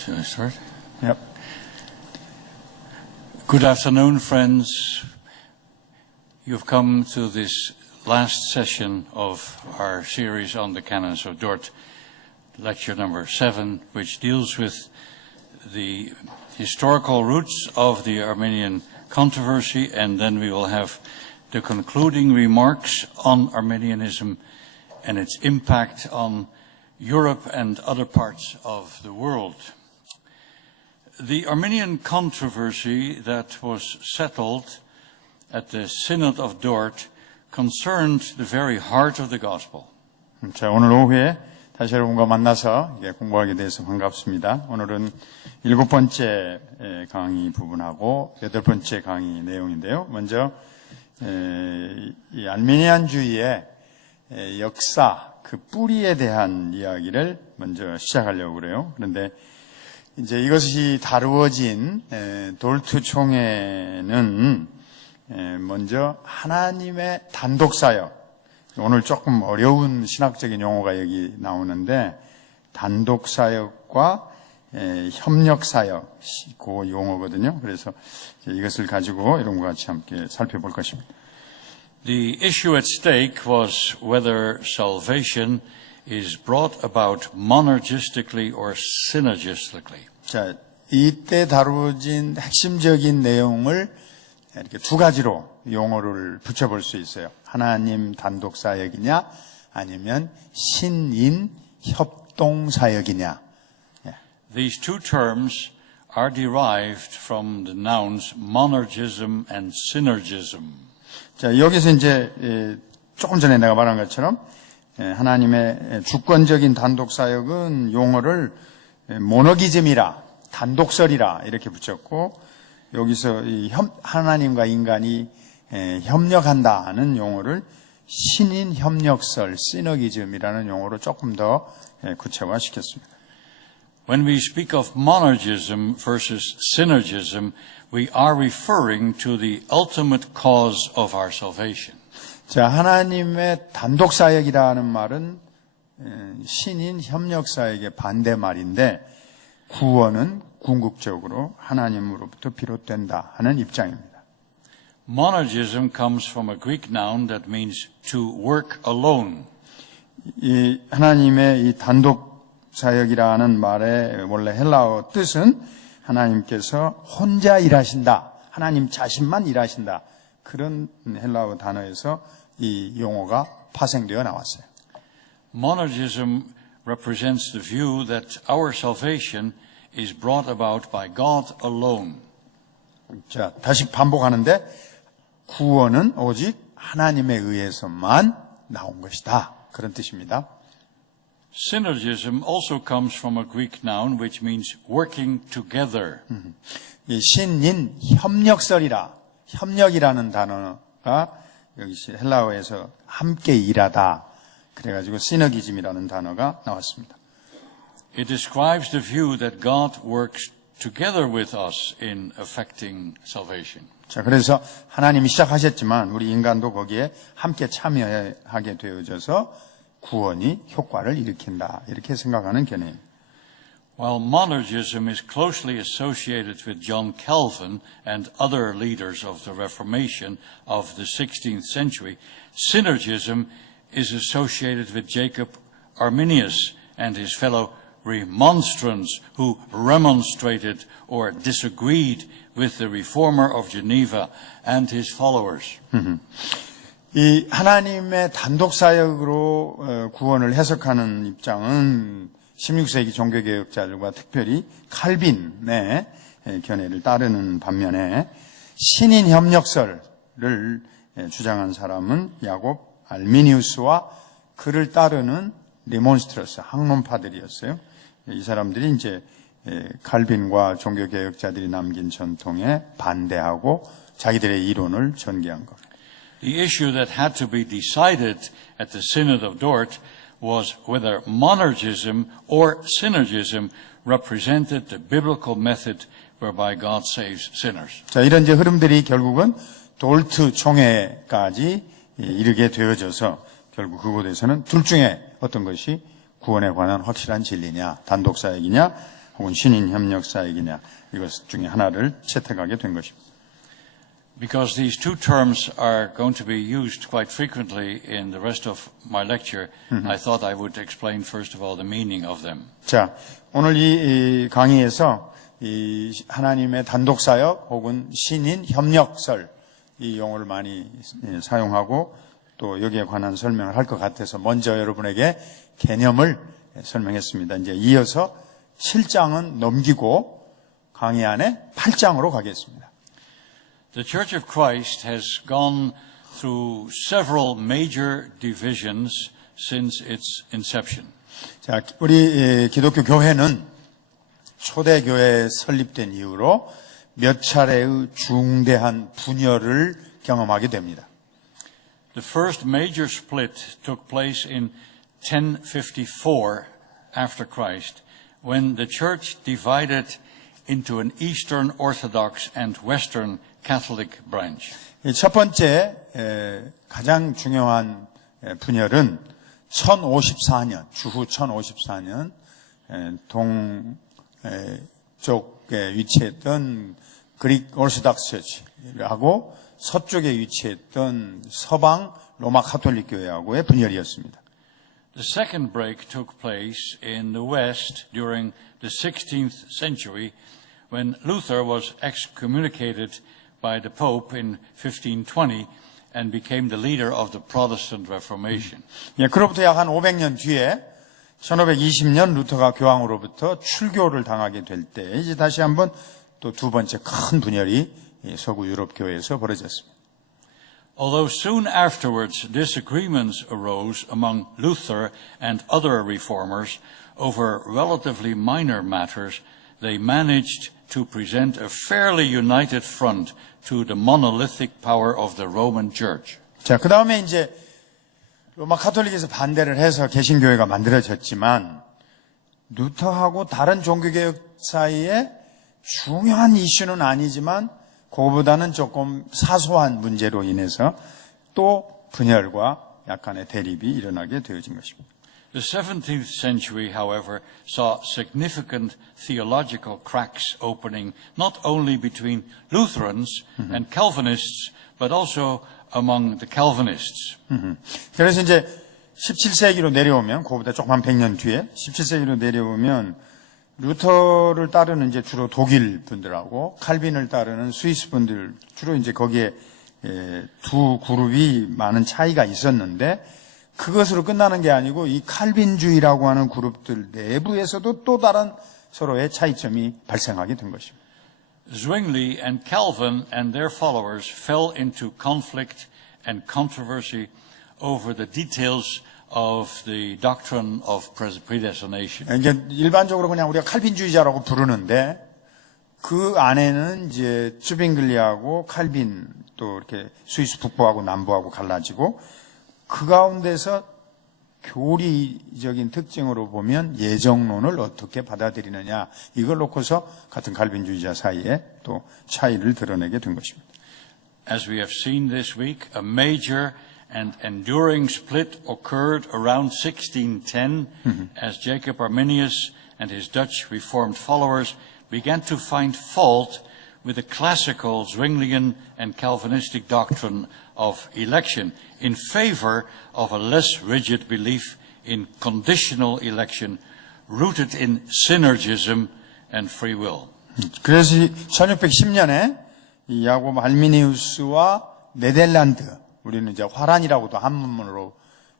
Shall I start? Yep. Good afternoon, friends. You've come to this last session of our series on the Canons of Dort, lecture number 7, which deals with the historical roots of the Armenian controversy, and then we will have the concluding remarks on Armenianism and its impact on Europe and other parts of the world. The Armenian controversy that was settled at the Synod of Dort concerned the very heart of the gospel. 자, 오늘 오후에 다시 여러분과 만나서 공부하게 돼서 반갑습니다. 오늘은 7번째 강의 부분하고 8번째 강의 내용인데요. 먼저 이 알메니안주의의 역사, 그 뿌리에 대한 이야기를 먼저 시작하려고 그래요. 그런데 이제 이것이 다루어진 돌트 총회는 먼저 하나님의 단독사역, 오늘 조금 어려운 신학적인 용어가 여기 나오는데 단독사역과 협력사역, 그 용어거든요. 그래서 이것을 가지고 여러분과 같이 함께 살펴볼 것입니다. The issue at stake was whether salvation is brought about monergistically or synergistically. 자, 이때 다루어진 핵심적인 내용을 이렇게 두 가지로 용어를 붙여볼 수 있어요. 하나님 단독 사역이냐, 아니면 신인 협동 사역이냐. These two terms are derived from the nouns monergism and synergism. 자, 여기서 이제 조금 전에 내가 말한 것처럼 하나님의 주권적인 단독 사역은 용어를 모너기즘이라, 단독설이라 이렇게 붙였고, 여기서 이 하나님과 인간이 협력한다는 용어를 신인 협력설, 시너기즘이라는 용어로 조금 더 구체화시켰습니다. When we speak of monergism versus synergism, we are referring to the ultimate cause of our salvation. 자, 하나님의 단독 사역이라는 말은 신인 협력 사역의 반대말인데, 구원은 궁극적으로 하나님으로부터 비롯된다 하는 입장입니다. Monergism comes from a Greek noun that means to work alone. 이 하나님의 이 단독 사역이라는 말의 원래 헬라어 뜻은 하나님께서 혼자 일하신다, 하나님 자신만 일하신다, 그런 헬라어 단어에서 이 용어가 파생되어 나왔어요. Monergism represents the view that our salvation is brought about by God alone. 자, 다시 반복하는데 구원은 오직 하나님에 의해서만 나온 것이다, 그런 뜻입니다. Synergism also comes from a Greek noun which means working together. 이 신인 협력설이라, 협력이라는 단어가 여기 헬라어에서 함께 일하다, 그래가지고 시너기즘이라는 단어가 나왔습니다. It describes the view that God works together with us in effecting salvation. 자, 그래서 하나님이 시작하셨지만 우리 인간도 거기에 함께 참여하게 되어져서 구원이 효과를 일으킨다, 이렇게 생각하는 개념입니다. While monergism is closely associated with John Calvin and other leaders of the Reformation of the 16th century, synergism is associated with Jacob Arminius and his fellow remonstrants who remonstrated or disagreed with the reformer of Geneva and his followers. 이 하나님의 단독 사역으로 구원을 해석하는 입장은 16세기 종교개혁자들과 특별히 칼빈의 견해를 따르는 반면에 신인 협력설을 주장한 사람은 야곱 알미니우스와 그를 따르는 리몬스트러스, 학론파들이었어요. 이 사람들이 이제 칼빈과 종교개혁자들이 남긴 전통에 반대하고 자기들의 이론을 전개한 것. The issue that had to be decided at the Synod of Dort was whether monergism or synergism represented the biblical method whereby God saves sinners. 자, 이런 이제 흐름들이 결국은 돌트 총회까지 이르게 되어져서 결국 그곳에서는 둘 중에 어떤 것이 구원에 관한 확실한 진리냐, 단독사역이냐, 혹은 신인 협력 사역이냐 이것 중에 하나를 채택하게 된 것입니다. Because these two terms are going to be used quite frequently in the rest of my lecture, I thought I would explain first of all the meaning of them. 자, 오늘 이 강의에서 이 하나님의 단독 사역 혹은 신인 협력설 이 용어를 많이 사용하고 또 여기에 관한 설명을 할 것 같아서 먼저 여러분에게 개념을 설명했습니다. 이제 이어서 7장은 넘기고 강의 안에 8장으로 가겠습니다. The Church of Christ has gone through several major divisions since its inception. 자, 우리 기독교 교회는 초대교회 설립된 이후로 몇 차례의 중대한 분열을 경험하게 됩니다. The first major split took place in 1054 after Christ, when the church divided into an Eastern Orthodox and Western Catholic branch. 첫 번째 가장 중요한 분열은 1054년, 주후 1054년 동쪽에 위치했던 그릭 오르소닥스 처치하고 서쪽에 위치했던 서방 로마 가톨릭 교회하고의 분열이었습니다. The second break took place in the West during the 16th century when Luther was excommunicated by the Pope in 1520 and became the leader of the Protestant Reformation. 예, 그로부터 약 한 500년 뒤에 1520년 루터가 교황으로부터 출교를 당하게 될 때 이제 다시 한번 또 두 번째 큰 분열이 서구 유럽 교회에서 벌어졌습니다. Although soon afterwards disagreements arose among Luther and other reformers over relatively minor matters, they managed to present a fairly united front to the monolithic power of the Roman Church. 자, 그 다음에 이제 로마 가톨릭에서 반대를 해서 개신교회가 만들어졌지만 루터하고 다른 종교개혁 사이에 중요한 이슈는 아니지만 그거보다는 조금 사소한 문제로 인해서 또 분열과 약간의 대립이 일어나게 되어진 것입니다. The 17th century, however, saw significant theological cracks opening not only between Lutherans and Calvinists, but also among the Calvinists. 그래서 이제 17세기로 내려오면, 그거보다 조금 한 100년 뒤에, 17세기로 내려오면, 루터를 따르는 이제 주로 독일 분들하고, 칼빈을 따르는 스위스 분들, 주로 이제 거기에 두 그룹이 많은 차이가 있었는데, 그것으로 끝나는 게 아니고, 이 칼빈주의라고 하는 그룹들 내부에서도 또 다른 서로의 차이점이 발생하게 된 것입니다. Zwingli and Calvin and their followers fell into conflict and controversy over the details of the doctrine of predestination. 이제 일반적으로 그냥 우리가 칼빈주의자라고 부르는데 그 안에는 이제 쯔빙글리하고 칼빈 또 이렇게 스위스 북부하고 남부하고 갈라지고 그 가운데서 교리적인 특징으로 보면 예정론을 어떻게 받아들이느냐 이걸 놓고서 같은 칼빈주의자 사이에 또 차이를 드러내게 된 것입니다. As we have seen this week, a major and enduring split occurred around 1610 as Jacob Arminius and his Dutch Reformed followers began to find fault with the classical Zwinglian and Calvinistic doctrine of election in favor of a less rigid belief in conditional election rooted in synergism and free will. 그래서 1610년에 이 야곱 알미니우스와 네덜란드, 우리는 이제 화란이라고도 한문으로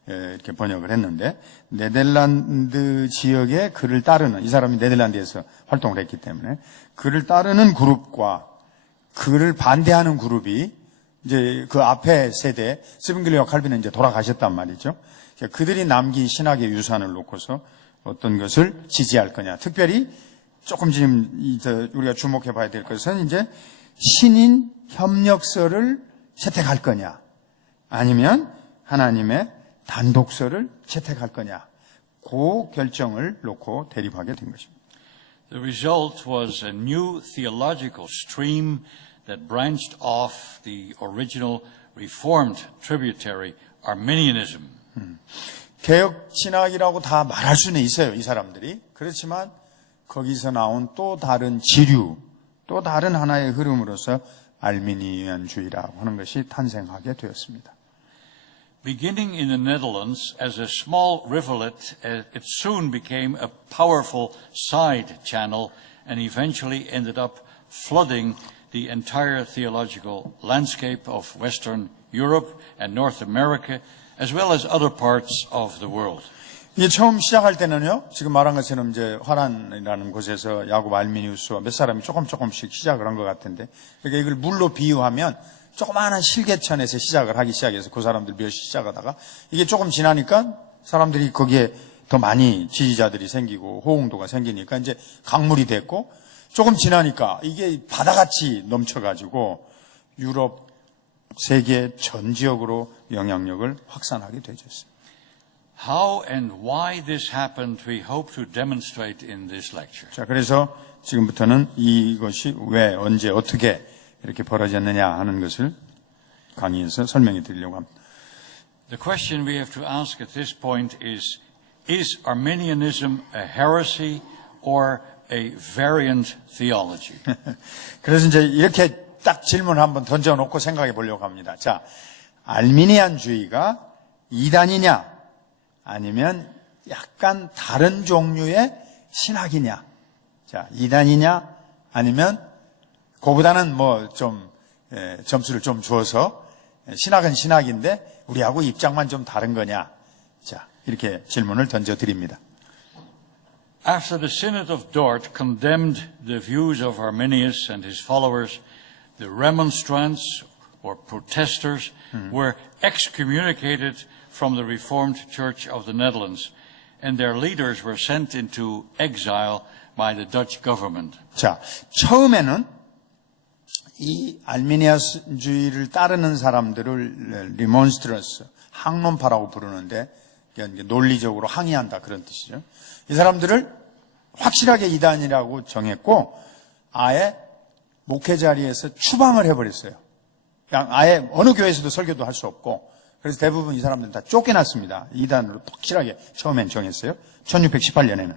이렇게 번역을 했는데 네덜란드 지역의 그를 따르는 이 사람이 네덜란드에서 활동을 했기 때문에 그를 따르는 그룹과 그를 반대하는 그룹이 이제 그 앞에 세대 스빙글리와 칼빈은 이제 돌아가셨단 말이죠. 그들이 남긴 신학의 유산을 놓고서 어떤 것을 지지할 거냐. 특별히 조금 지금 우리가 주목해 봐야 될 것은 이제 신인 협력서를 채택할 거냐. 아니면 하나님의 단독서를 채택할 거냐. 그 결정을 놓고 대립하게 된 것입니다. The result was a new theological stream that branched off the original Reformed tributary Arminianism. 개혁 신학이라고 다 말할 수는 있어요, 이 사람들이. 그렇지만 거기서 나온 또 다른 지류, 또 다른 하나의 흐름으로서 알미니안주의라고 하는 것이 탄생하게 되었습니다. Beginning in the Netherlands as a small rivulet, it soon became a powerful side channel and eventually ended up flooding the entire theological landscape of Western Europe and North America, as well as other parts of the world. 이게 처음 시작할 때는요, 지금 말한 것처럼 이제 화란이라는 곳에서 야곱 알미니우스와 몇 사람이 조금씩 시작을 한 것 같은데, 그러니까 이걸 물로 비유하면 조그마한 실개천에서 시작을 하기 시작해서 그 사람들 몇이 시작하다가 이게 조금 지나니까 사람들이 거기에 더 많이 지지자들이 생기고 호응도가 생기니까 이제 강물이 됐고 조금 지나니까 이게 바다같이 넘쳐가지고 유럽, 세계 전 지역으로 영향력을 확산하게 되죠. How and why this happened, we hope to demonstrate in this lecture. 자, 그래서 지금부터는 이것이 왜, 언제, 어떻게 이렇게 벌어졌느냐 하는 것을 강의에서 설명해 드리려고 합니다. The question we have to ask at this point is Arminianism a heresy or a variant theology? 그래서 이제 이렇게 딱 질문을 한번 던져놓고 생각해 보려고 합니다. 자, 알미니안주의가 이단이냐, 아니면 약간 다른 종류의 신학이냐? 자, 이단이냐, 아니면 그보다는 점수를 좀 주어서 신학은 신학인데 우리하고 입장만 좀 다른 거냐? 자, 이렇게 질문을 던져드립니다. After the Synod of Dort condemned the views of Arminius and his followers, the remonstrants or protesters were excommunicated from the Reformed Church of the Netherlands, and their leaders were sent into exile by the Dutch government. 자, 처음에는 이 알미니아주의를 따르는 사람들을 리몬스트런스, 항론파라고 부르는데 논리적으로 항의한다 그런 뜻이죠. 이 사람들을 확실하게 이단이라고 정했고 아예 목회 자리에서 추방을 해버렸어요. 그냥 아예 어느 교회에서도 설교도 할 수 없고 그래서 대부분 이 사람들은 다 쫓겨났습니다. 이단으로 확실하게 처음엔 정했어요. 1618년에는.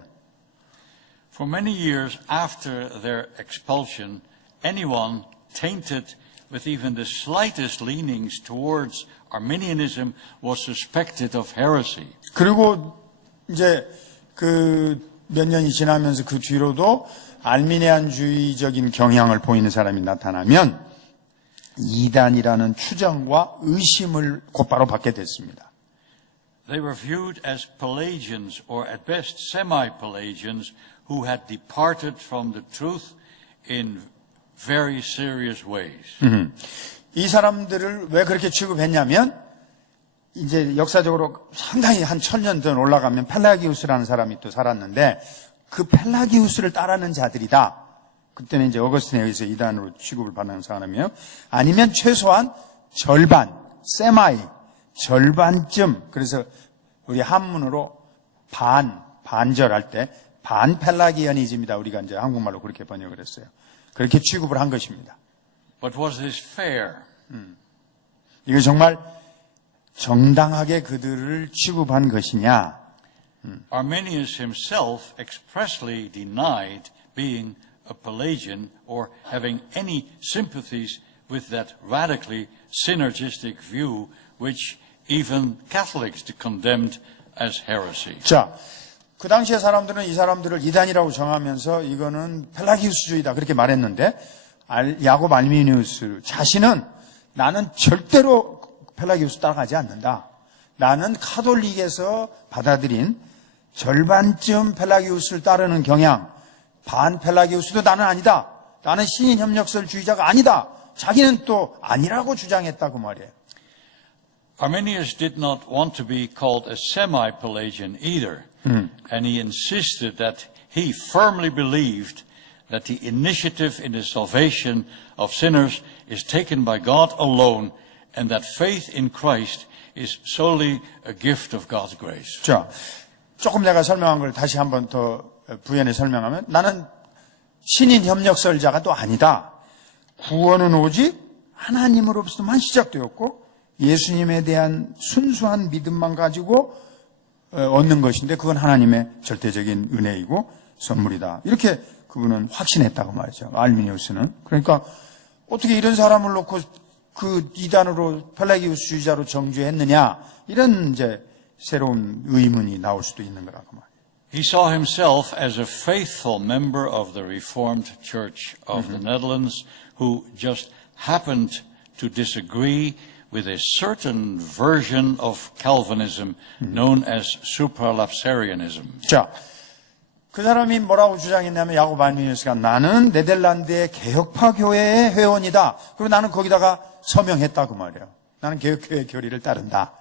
For many years after their expulsion, anyone tainted with even the slightest leanings towards Arminianism was suspected of heresy. 그리고 이제 몇 년이 지나면서 그 뒤로도 알미니안주의적인 경향을 보이는 사람이 나타나면 이단이라는 추정과 의심을 곧바로 받게 됐습니다. They were viewed as Pelagians or at best semi-Pelagians who had departed from the truth in very serious ways. 이 사람들을 왜 그렇게 취급했냐면 이제 역사적으로 상당히 한 1000년 전 올라가면 펠라기우스라는 사람이 또 살았는데 그 펠라기우스를 따르는 자들이다. 그때는 이제 어거스틴에 의해서 이단으로 취급을 받는 사람이에요. 아니면 최소한 절반, 절반쯤, 그래서 우리 한문으로 반절할 때 반펠라기아니즘이다. 우리가 이제 한국말로 그렇게 번역을 했어요. 그렇게 취급을 한 것입니다. But was this fair? 이거 정말 정당하게 그들을 취급한 것이냐? Arminius himself expressly denied being a Pelagian or having any sympathies with that radically synergistic view which even Catholics condemned as heresy. 자, 그 당시에 사람들은 이 사람들을 이단이라고 정하면서 이거는 펠라기우스주의다 그렇게 말했는데 야곱 알미니우스 자신은 나는 절대로 펠라기우스 따라가지 않는다. 나는 카톨릭에서 받아들인 절반쯤 펠라기우스를 따르는 경향, 반 펠라기우스도 나는 아니다. 나는 신인 협력설주의자가 아니다. 자기는 또 아니라고 주장했다 그 말이에요. Arminius did not want to be called a semi-Pelagian either, and he insisted that he firmly believed that the initiative in the salvation of sinners is taken by God alone, and that faith in Christ is solely a gift of God's grace. 자, 조금 내가 설명한 걸 다시 한번 더 부연해 설명하면 나는 신인 협력설자가 또 아니다. 구원은 오직 하나님으로부터만 시작되었고 예수님에 대한 순수한 믿음만 가지고 얻는 것인데 그건 하나님의 절대적인 은혜이고 선물이다. 이렇게 그분은 확신했다고 말이죠. 알미니우스는. 그러니까 어떻게 이런 사람을 놓고 그 이단으로 펠라기우스주의자로 정죄했느냐, 이런 이제 새로운 의문이 나올 수도 있는 거라고 말이에요. He saw himself as a faithful member of the Reformed Church of the Netherlands who just happened to disagree with a certain version of Calvinism known as supralapsarianism. 자, 그 사람이 뭐라고 주장했냐면 야곱 알미니우스가 나는 네덜란드의 개혁파 교회의 회원이다. 그리고 나는 거기다가 서명했다 그 말이에요. 나는 개혁교회 교리를 따른다.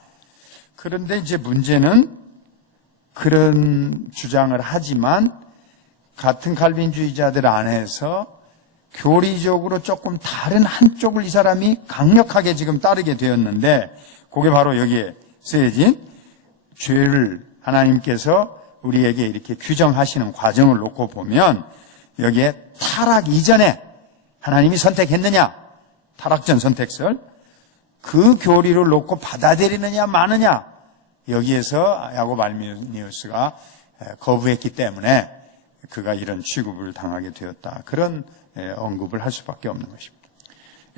그런데 이제 문제는 그런 주장을 하지만 같은 칼빈주의자들 안에서 교리적으로 조금 다른 한쪽을 이 사람이 강력하게 지금 따르게 되었는데 그게 바로 여기에 쓰여진 죄를 하나님께서 우리에게 이렇게 규정하시는 과정을 놓고 보면 여기에 타락 이전에 하나님이 선택했느냐, 타락전 선택설, 그 교리를 놓고 받아들이느냐 마느냐, 여기에서 야곱 알미니우스가 거부했기 때문에 그가 이런 취급을 당하게 되었다. 그런 언급을 할 수밖에 없는 것입니다.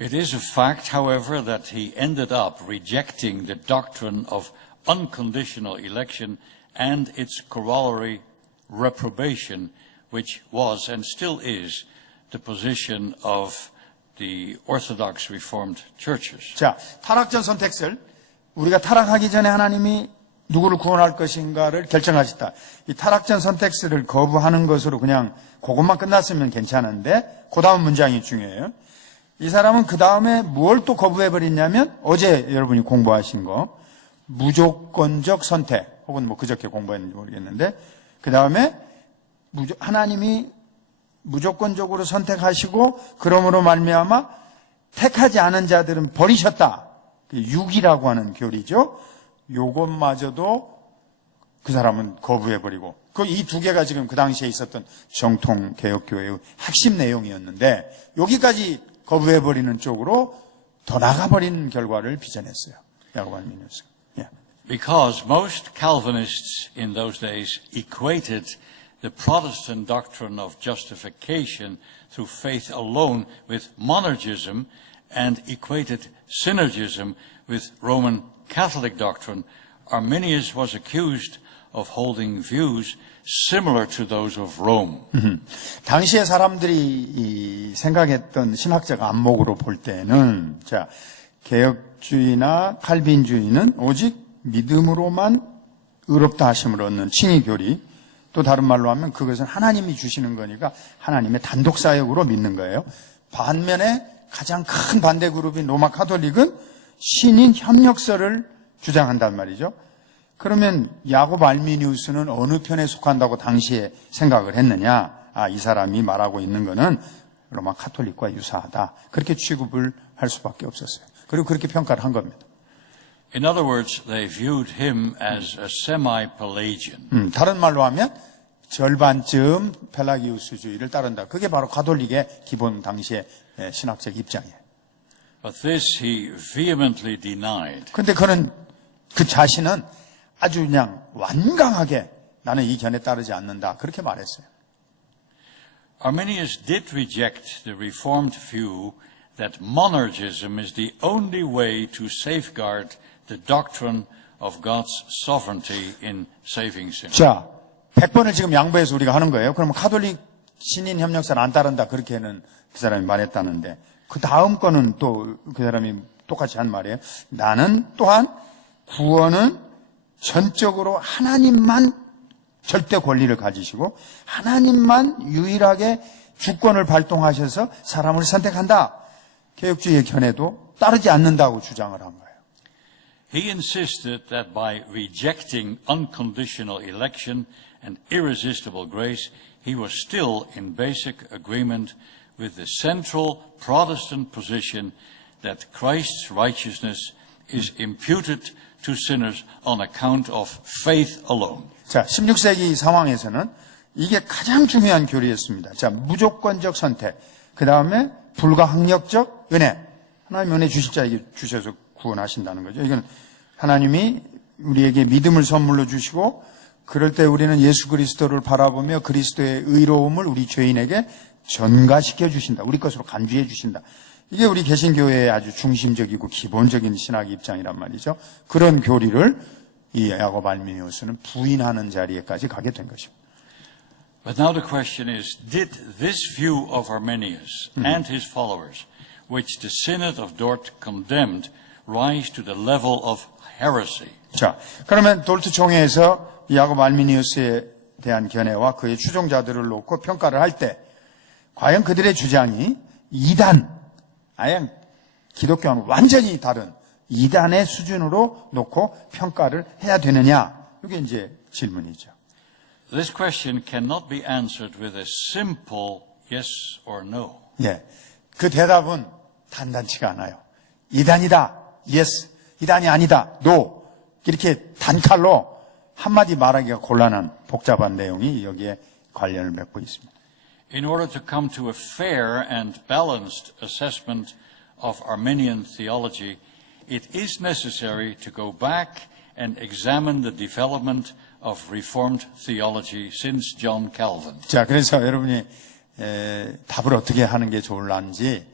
It is a fact, however, that he ended up rejecting the doctrine of unconditional election and its corollary reprobation, which was and still is the position of the Orthodox Reformed churches. 자, 타락전 선택설, 우리가 타락하기 전에 하나님이 누구를 구원할 것인가를 결정하셨다. 이 타락전 선택설을 거부하는 것으로 그냥 그것만 끝났으면 괜찮은데 그 다음 문장이 중요해요. 이 사람은 그 다음에 뭘 또 거부해버렸냐면 어제 여러분이 공부하신 거 무조건적 선택 혹은 뭐 그저께 공부했는지 모르겠는데 그 다음에 하나님이 무조건적으로 선택하시고 그러므로 말미암아 택하지 않은 자들은 버리셨다. 육이라고 하는 교리죠. 요것마저도 그 사람은 거부해버리고 이 두 개가 지금 그 당시에 있었던 정통 개혁교회의 핵심 내용이었는데 여기까지 거부해버리는 쪽으로 더 나가버린 결과를 빚어냈어요. 야곱 알미니우스가. Because most Calvinists in those days equated the Protestant doctrine of justification through faith alone with monergism and equated synergism with Roman Catholic doctrine, Arminius was accused of holding views similar to those of Rome. 당시에 사람들이 생각했던 신학적 안목으로 볼 때는 자, 개혁주의나 칼빈주의는 오직 믿음으로만 의롭다 하심을 얻는 칭의교리, 또 다른 말로 하면 그것은 하나님이 주시는 거니까 하나님의 단독 사역으로 믿는 거예요. 반면에 가장 큰 반대 그룹인 로마 카톨릭은 신인 협력설을 주장한단 말이죠. 그러면 야곱 알미니우스는 어느 편에 속한다고 당시에 생각을 했느냐? 이 사람이 말하고 있는 거는 로마 카톨릭과 유사하다. 그렇게 취급을 할 수밖에 없었어요. 그리고 그렇게 평가를 한 겁니다. In other words, they viewed him as a semi-Pelagian. 다른 말로 하면 절반쯤 펠라기우스주의를 따른다. 그게 바로 가톨릭의 기본 당시의 신학적 입장이에요. But this he vehemently denied. 근데 그 자신은 아주 그냥 완강하게 나는 이 견해 따르지 않는다. 그렇게 말했어요. Arminius did reject the Reformed view that monergism is the only way to safeguard the doctrine of God's sovereignty in saving sinners. 자, 100번을 지금 양보해서 우리가 하는 거예요. 그러면 카톨릭 신인 협력사를 안 따른다. 그렇게는 그 사람이 말했다는데 그 다음 거는 또 그 사람이 똑같이 한 말이에요. 나는 또한 구원은 전적으로 하나님만 절대 권리를 가지시고 하나님만 유일하게 주권을 발동하셔서 사람을 선택한다. 개혁주의의 견해도 따르지 않는다고 주장을 한 거예요. He insisted that by rejecting unconditional election and irresistible grace, he was still in basic agreement with the central Protestant position that Christ's righteousness is imputed to sinners on account of faith alone. 자, 16세기 상황에서는 이게 가장 중요한 교리였습니다. 자, 무조건적 선택, 그 다음에 불가항력적 은혜. 하나님 은혜 주실 자에게 주셔서 구원하신다는 거죠. 이건 하나님이 우리에게 믿음을 선물로 주시고 그럴 때 우리는 예수 그리스도를 바라보며 그리스도의 의로움을 우리 죄인에게 전가시켜 주신다. 우리 것으로 간주해 주신다. 이게 우리 개신교회의 아주 중심적이고 기본적인 신학 입장이란 말이죠. 그런 교리를 이 야고보 알미니우스는 부인하는 자리에까지 가게 된 것입니다. But now the question is, did this view of Arminius and his followers, which the Synod of Dort condemned, rise to the level of heresy? 자, 그러면 돌트 총회에서 야고보 알미니우스에 대한 견해와 그의 추종자들을 놓고 평가를 할 때 과연 그들의 주장이 이단, 아예 기독교와는 완전히 다른 이단의 수준으로 놓고 평가를 해야 되느냐? 이게 이제 질문이죠. This question cannot be answered with a simple yes or no. 예. 그 대답은 단단치가 않아요. 이단이다. yes. 이단이 아니다. no. 이렇게 단칼로 한마디 말하기가 곤란한 복잡한 내용이 여기에 관련을 맺고 있습니다. In order to come to a fair and balanced assessment of Arminian theology, it is necessary to go back and examine the development of Reformed theology since John Calvin. 자, 그래서 여러분이 답을 어떻게 하는 게 좋을런지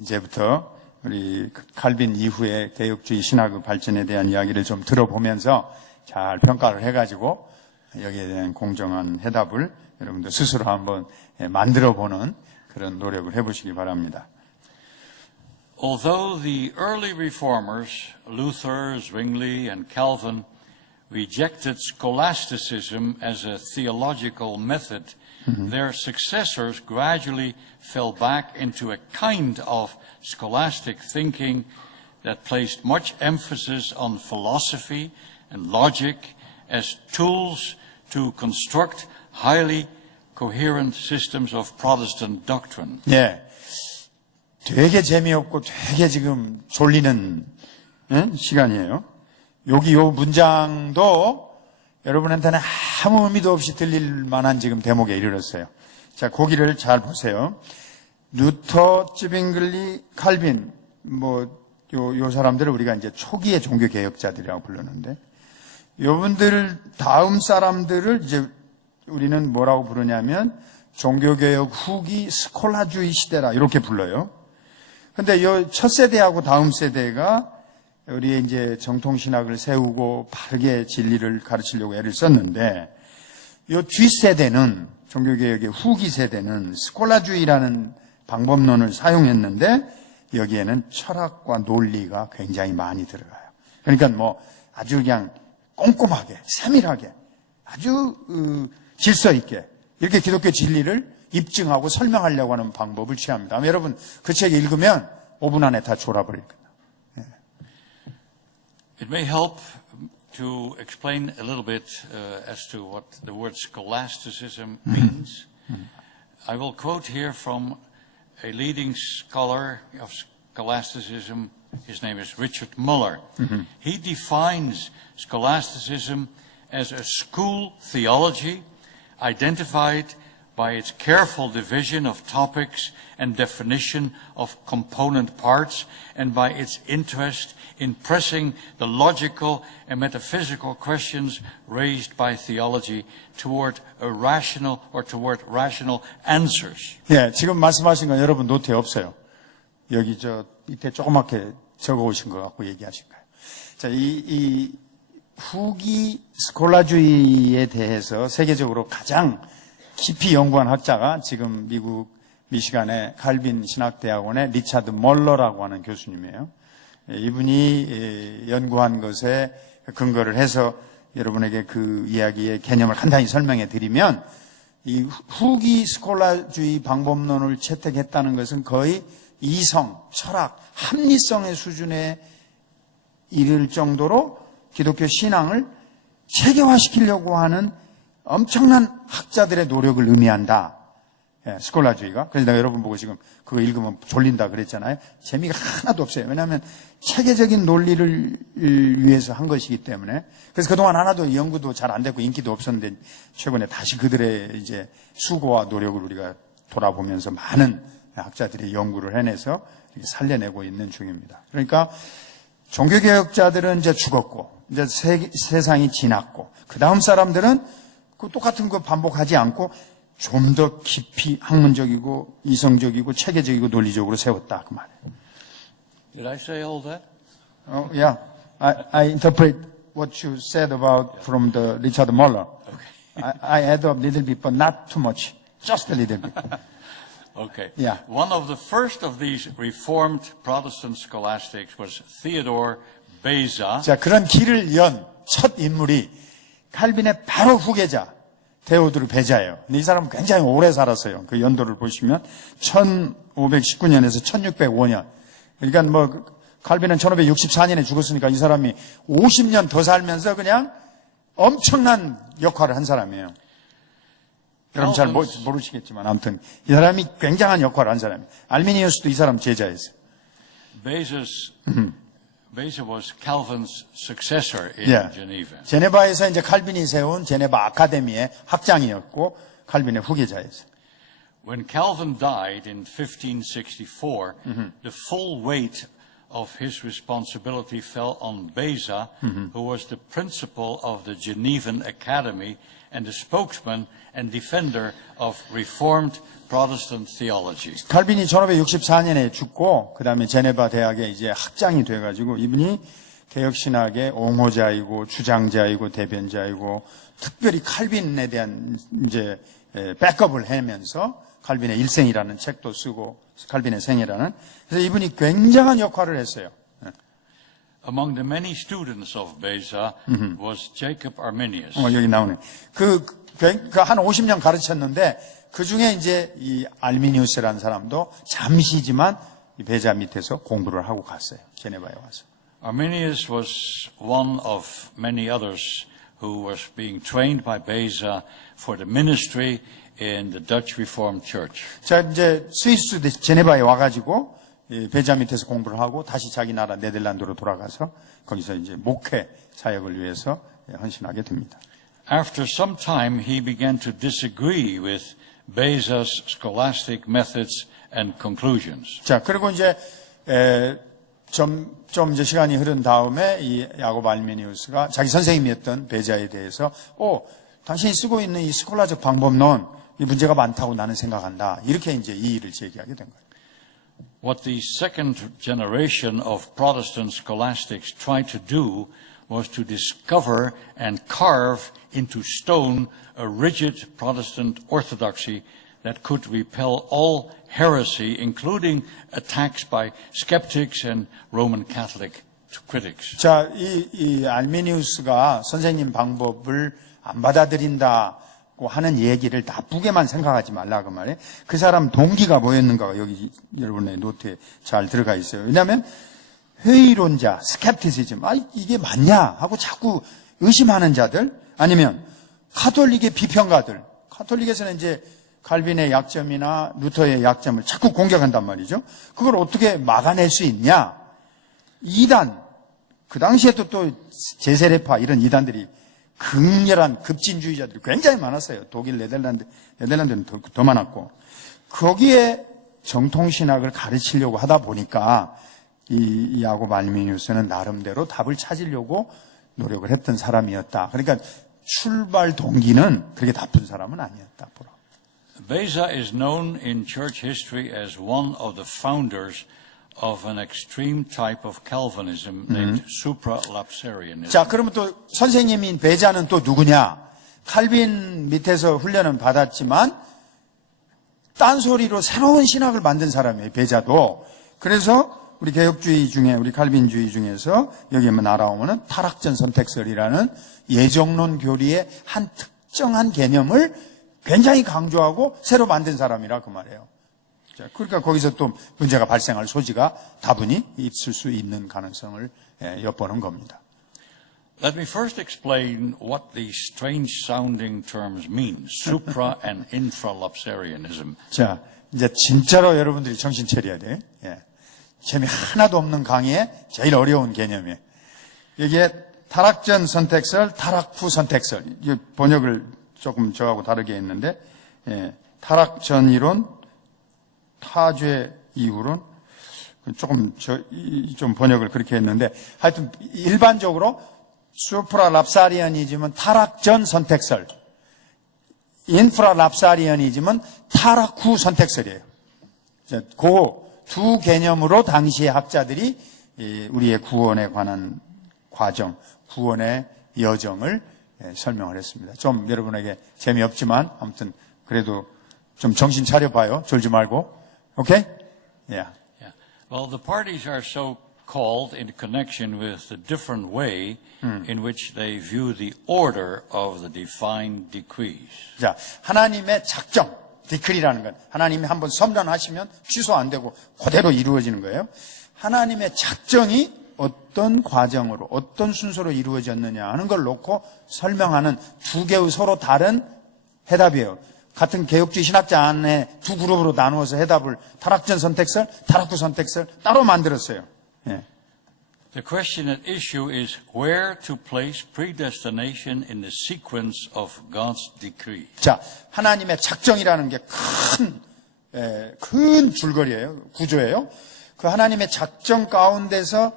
이제부터 우리 칼빈 이후의 개혁주의 신학의 발전에 대한 이야기를 좀 들어보면서 잘 평가를 해가지고 여기에 대한 공정한 해답을 여러분들 스스로 한번 만들어보는 그런 노력을 해보시기 바랍니다. Although the early reformers, Luther, Zwingli, and Calvin, rejected scholasticism as a theological method, their successors gradually fell back into a kind of scholastic thinking that placed much emphasis on philosophy and logic as tools to construct highly coherent systems of Protestant doctrine. 예. 되게 재미없고 되게 지금 졸리는 시간이에요. 여기 요 문장도 여러분한테는 아무 의미도 없이 들릴 만한 지금 대목에 이르렀어요. 자, 거기를 잘 보세요. 루터, 찌빙글리, 칼빈, 요 사람들을 우리가 이제 초기의 종교 개혁자들이라고 부르는데, 요분들 다음 사람들을 이제 우리는 뭐라고 부르냐면 종교개혁 후기 스콜라주의 시대라 이렇게 불러요. 근데 요 첫 세대하고 다음 세대가 우리의 이제 정통신학을 세우고 바르게 진리를 가르치려고 애를 썼는데, 요 뒷세대는, 종교개혁의 후기 세대는 스콜라주의라는 방법론을 사용했는데, 여기에는 철학과 논리가 굉장히 많이 들어가요. 그러니까 아주 그냥 꼼꼼하게, 세밀하게, 아주 질서 있게 이렇게 기독교 진리를 입증하고 설명하려고 하는 방법을 취합니다. 아마 여러분 그 책 읽으면 5분 안에 다 졸아버릴 거예요. It may help to explain a little bit as to what the word scholasticism means. I will quote here from a leading scholar of scholasticism. His name is Richard Muller. He defines scholasticism as a school theology identified by its careful division of topics and definition of component parts, and by its interest in pressing the logical and metaphysical questions raised by theology toward rational answers. 예, 지금 말씀하신 건 여러분 노트에 없어요. 여기 밑에 조그맣게 적어 오신 것 같고 얘기하신 거예요. 자, 이 후기 스콜라주의에 대해서 세계적으로 가장 깊이 연구한 학자가 지금 미국 미시간의 칼빈 신학대학원의 리차드 멀러라고 하는 교수님이에요. 이분이 연구한 것에 근거를 해서 여러분에게 그 이야기의 개념을 간단히 설명해 드리면, 이 후기 스콜라주의 방법론을 채택했다는 것은 거의 이성, 철학, 합리성의 수준에 이를 정도로 기독교 신앙을 체계화시키려고 하는 엄청난 학자들의 노력을 의미한다. 예, 스콜라주의가. 그래서 내가 여러분 보고 지금 그거 읽으면 졸린다 그랬잖아요. 재미가 하나도 없어요. 왜냐하면 체계적인 논리를 위해서 한 것이기 때문에. 그래서 그동안 하나도 연구도 잘 안 됐고 인기도 없었는데, 최근에 다시 그들의 이제 수고와 노력을 우리가 돌아보면서 많은 학자들이 연구를 해내서 살려내고 있는 중입니다. 그러니까 종교개혁자들은 이제 죽었고, 이제 세상이 지났고, 그 다음 사람들은 그 똑같은 거 반복하지 않고 좀 더 깊이 학문적이고 이성적이고 체계적이고 논리적으로 세웠다 그 말이에요. Did I say all that? Yeah, I interpret what you said about from the Richard Muller. I add up a little bit, but not too much, just a little bit. Okay. Yeah. One of the first of these Reformed Protestant scholastics was Theodore Beza. 자, 그런 길을 연 첫 인물이 칼빈의 바로 후계자 데오드르 베자예요. 근데 이 사람은 굉장히 오래 살았어요. 그 연도를 보시면 1519년에서 1605년. 그러니까 뭐 칼빈은 1564년에 죽었으니까 이 사람이 50년 더 살면서 그냥 엄청난 역할을 한 사람이에요. 여러분 잘 모르시겠지만 아무튼 이 사람이 굉장한 역할을 한 사람이에요. 알미니우스도 이 사람 제자였어요. Beza was Calvin's successor in 예. Geneva. 제네바에서 이제 칼빈이 세운 제네바 아카데미의 학장이었고 칼빈의 후계자였어요. When Calvin died in 1564, the full weight of his responsibility fell on Beza, who was the principal of the Genevan Academy and the spokesman and defender of Reformed Protestant theology. 칼빈이 1564년에 죽고 그다음에 제네바 대학에 이제 학장이 돼가지고 이분이 개혁신학의 옹호자이고 주장자이고 대변자이고 특별히 칼빈에 대한 이제 백업을 하면서 칼빈의 일생이라는 책도 쓰고 칼빈의 생애라는 그래서 이분이 굉장한 역할을 했어요. Among the many students of Beza was Jacob Arminius. 여기 나오네. 한 50년 가르쳤는데 그 중에 이제 이 알미니우스라는 사람도 잠시지만 이 베자 밑에서 공부를 하고 갔어요. 제네바에 와서. Arminius was one of many others who was being trained by Beza for the ministry in the Dutch Reformed Church. 자, 이제 스위스 제네바에 와가지고 베자 밑에서 공부를 하고 다시 자기 나라 네덜란드로 돌아가서 거기서 이제 목회 사역을 위해서 헌신하게 됩니다. After some time, he began to disagree with Beza's scholastic methods and conclusions. 자, 그리고 이제 좀 이제 시간이 흐른 다음에 이 야곱 알미니우스가 자기 선생님이었던 베자에 대해서 당신이 쓰고 있는 이 스콜라적 방법론 이 문제가 많다고 나는 생각한다. 이렇게 이제 이의를 제기하게 된 거예요. What the second generation of Protestant scholastics tried to do was to discover and carve into stone a rigid Protestant orthodoxy that could repel all heresy, including attacks by skeptics and Roman Catholic critics. 자, 이 알미니우스가 선생님 방법을 안 받아들인다고 하는 얘기를 나쁘게만 생각하지 말라 그 말이에요. 그 사람 동기가 뭐였는가가 여기 여러분의 노트에 잘 들어가 있어요. 왜냐하면 회의론자, 스캡티시즘, 이게 맞냐 하고 자꾸 의심하는 자들, 아니면 카톨릭의 비평가들, 카톨릭에서는 이제 칼빈의 약점이나 루터의 약점을 자꾸 공격한단 말이죠. 그걸 어떻게 막아낼 수 있냐? 이단, 그 당시에도 또 제세례파 이런 이단들이 극렬한 급진주의자들이 굉장히 많았어요. 독일, 네덜란드는 더 많았고. 거기에 정통신학을 가르치려고 하다 보니까 이 야곱 알미니우스는 나름대로 답을 찾으려고 노력을 했던 사람이었다. 그러니까 출발 동기는 그렇게 나쁜 사람은 아니었다. Beza is known in church history as one of the founders of an extreme type of Calvinism named supralapsarianism. 자, 그러면 또 선생님인 베자는 또 누구냐? 칼빈 밑에서 훈련은 받았지만 딴소리로 새로운 신학을 만든 사람이에요. 베자도. 그래서 우리 개혁주의 중에, 우리 칼빈주의 중에서 여기에만 알아오면은 타락전 선택설이라는 예정론 교리의 한 특정한 개념을 굉장히 강조하고 새로 만든 사람이라 그 말이에요. 자, 그러니까 거기서 또 문제가 발생할 소지가 다분히 있을 수 있는 가능성을 엿보는 겁니다. Let me first explain what these strange sounding terms mean, supra and infralapsarianism. 자, 이제 진짜로 여러분들이 정신 차려야 돼요. 재미 하나도 없는 강의에 제일 어려운 개념이에요. 여기에 타락전 선택설, 타락 후 선택설. 이 번역을 조금 저하고 다르게 했는데, 타락전 이론, 타죄 이후론, 좀 번역을 그렇게 했는데, 하여튼 일반적으로 수프라랍사리아니즘은 타락 전 선택설, 인프라랍사리아니즘은 타락 후 선택설이에요. 그 두 개념으로 당시의 학자들이 우리의 구원에 관한 과정, 구원의 여정을 설명을 했습니다. 좀 여러분에게 재미없지만 아무튼 그래도 좀 정신 차려봐요. 졸지 말고. 오케이? Yeah. Yeah. Well, the parties are so called in connection with the different way in which they view the order of the divine decrees. 자, 하나님의 작정, 디크리라는 건 하나님이 한번 선언하시면 취소 안 되고 그대로 이루어지는 거예요. 하나님의 작정이 어떤 과정으로, 어떤 순서로 이루어졌느냐 하는 걸 놓고 설명하는 두 개의 서로 다른 해답이에요. 같은 개혁주의 신학자 안에 두 그룹으로 나누어서 해답을 타락전 선택설, 타락 후 선택설 따로 만들었어요. 예. The question at issue is where to place predestination in the sequence of God's decree. 자, 하나님의 작정이라는 게 큰 줄거리예요. 구조예요. 그 하나님의 작정 가운데서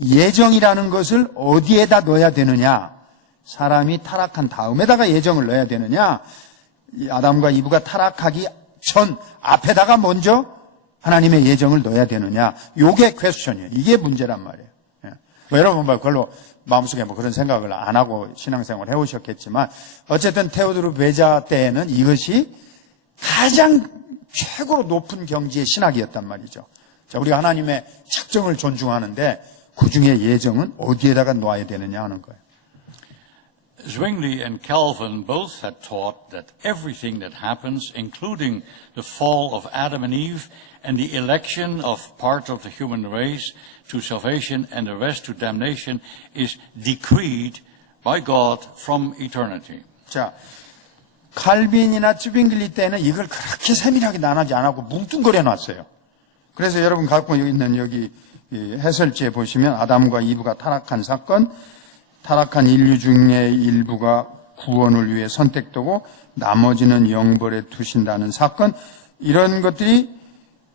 예정이라는 것을 어디에다 넣어야 되느냐? 사람이 타락한 다음에다가 예정을 넣어야 되느냐? 이 아담과 이브가 타락하기 전 앞에다가 먼저 하나님의 예정을 넣어야 되느냐? 요게 퀘스천이에요. 이게 문제란 말이에요. 여러분 별로 마음속에 뭐 그런 생각을 안 하고 신앙생활을 해오셨겠지만 어쨌든 테오도르 베자 때에는 이것이 가장 최고로 높은 경지의 신학이었단 말이죠. 자, 우리가 하나님의 작정을 존중하는데 그 중에 예정은 어디에다가 놓아야 되느냐 하는 거예요. Zwingli and Calvin both had taught that everything that happens, including the fall of Adam and Eve and the election of part of the human race to salvation and the rest to damnation, is decreed by God from eternity. 자, 칼빈이나 쯔빙글리 때는 이걸 그렇게 세밀하게 나누지 안 하고 뭉뚱그려 놨어요. 그래서 여러분 갖고 있는 여기 해설지에 보시면 아담과 이브가 타락한 사건, 타락한 인류 중의 일부가 구원을 위해 선택되고 나머지는 영벌에 두신다는 사건, 이런 것들이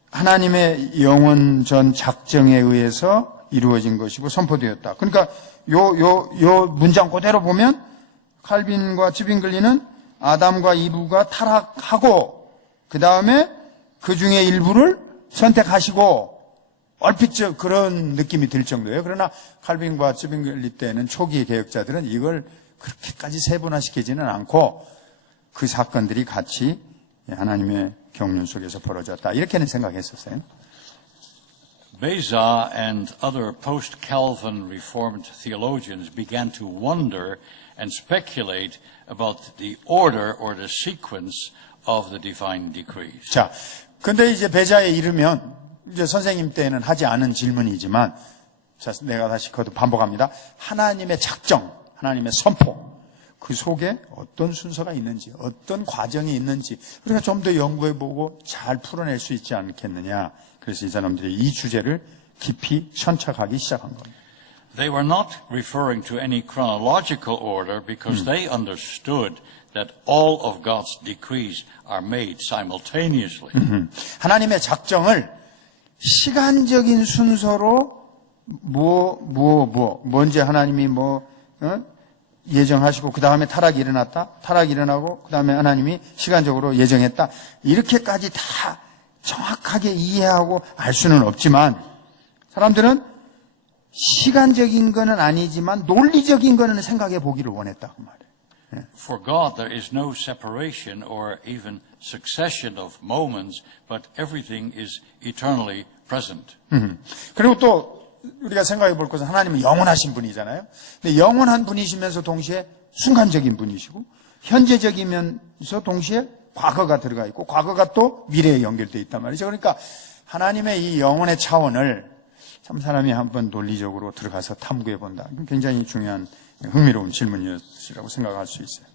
하나님의 영원 전 작정에 의해서 이루어진 것이고 선포되었다. 그러니까 요 문장 그대로 보면 칼빈과 쯔빙글리는 아담과 이브가 타락하고 그 다음에 그 중에 일부를 선택하시고 얼핏 그런 느낌이 들 정도예요. 그러나 칼빈과 쯔빙글리 때는 초기 개혁자들은 이걸 그렇게까지 세분화시키지는 않고 그 사건들이 같이 하나님의 경륜 속에서 벌어졌다. 이렇게는 생각했었어요. Beza and other post-Calvin Reformed theologians began to wonder and speculate about the order or the sequence of the divine decrees. 자, 근데 이제 베자에 이르면 이제 선생님 때는 하지 않은 질문이지만, 자, 내가 다시 그것도 반복합니다. 하나님의 작정, 하나님의 선포, 그 속에 어떤 순서가 있는지, 어떤 과정이 있는지, 우리가 좀 더 연구해보고 잘 풀어낼 수 있지 않겠느냐. 그래서 이 사람들이 이 주제를 깊이 천착하기 시작한 겁니다. They were not referring to any chronological order because they understood that all of God's decrees are made simultaneously. 하나님의 작정을 시간적인 순서로 먼저 하나님이 예정하시고 그 다음에 타락이 일어났다. 타락이 일어나고 그 다음에 하나님이 시간적으로 예정했다. 이렇게까지 다 정확하게 이해하고 알 수는 없지만 사람들은 시간적인 거는 아니지만 논리적인 거는 생각해 보기를 원했다 그 말이에요. For God there is no separation or even succession of moments, but everything is eternally present. 그리고 또 우리가 생각해 볼 것은 하나님은 영원하신 분이잖아요. 근데 영원한 분이시면서 동시에 순간적인 분이시고 현재적이면서 동시에 과거가 들어가 있고 과거가 또 미래에 연결되어 있단 말이죠. 그러니까 하나님의 이 영혼의 차원을 참 사람이 한번 논리적으로 들어가서 탐구해 본다. 굉장히 중요한 흥미로운 질문이었으라고 생각할 수 있어요.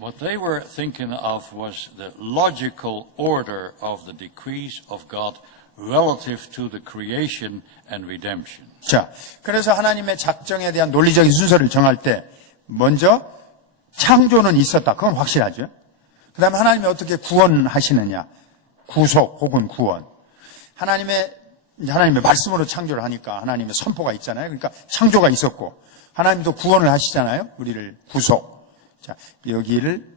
What they were thinking of was the logical order of the decrees of God relative to the creation and redemption. 자, 그래서 하나님의 작정에 대한 논리적인 순서를 정할 때 먼저 창조는 있었다. 그건 확실하죠. 그 다음에 하나님이 어떻게 구원하시느냐. 구속 혹은 구원. 하나님의 말씀으로 창조를 하니까 하나님의 선포가 있잖아요. 그러니까 창조가 있었고 하나님도 구원을 하시잖아요. 우리를 구속. 자, 여기를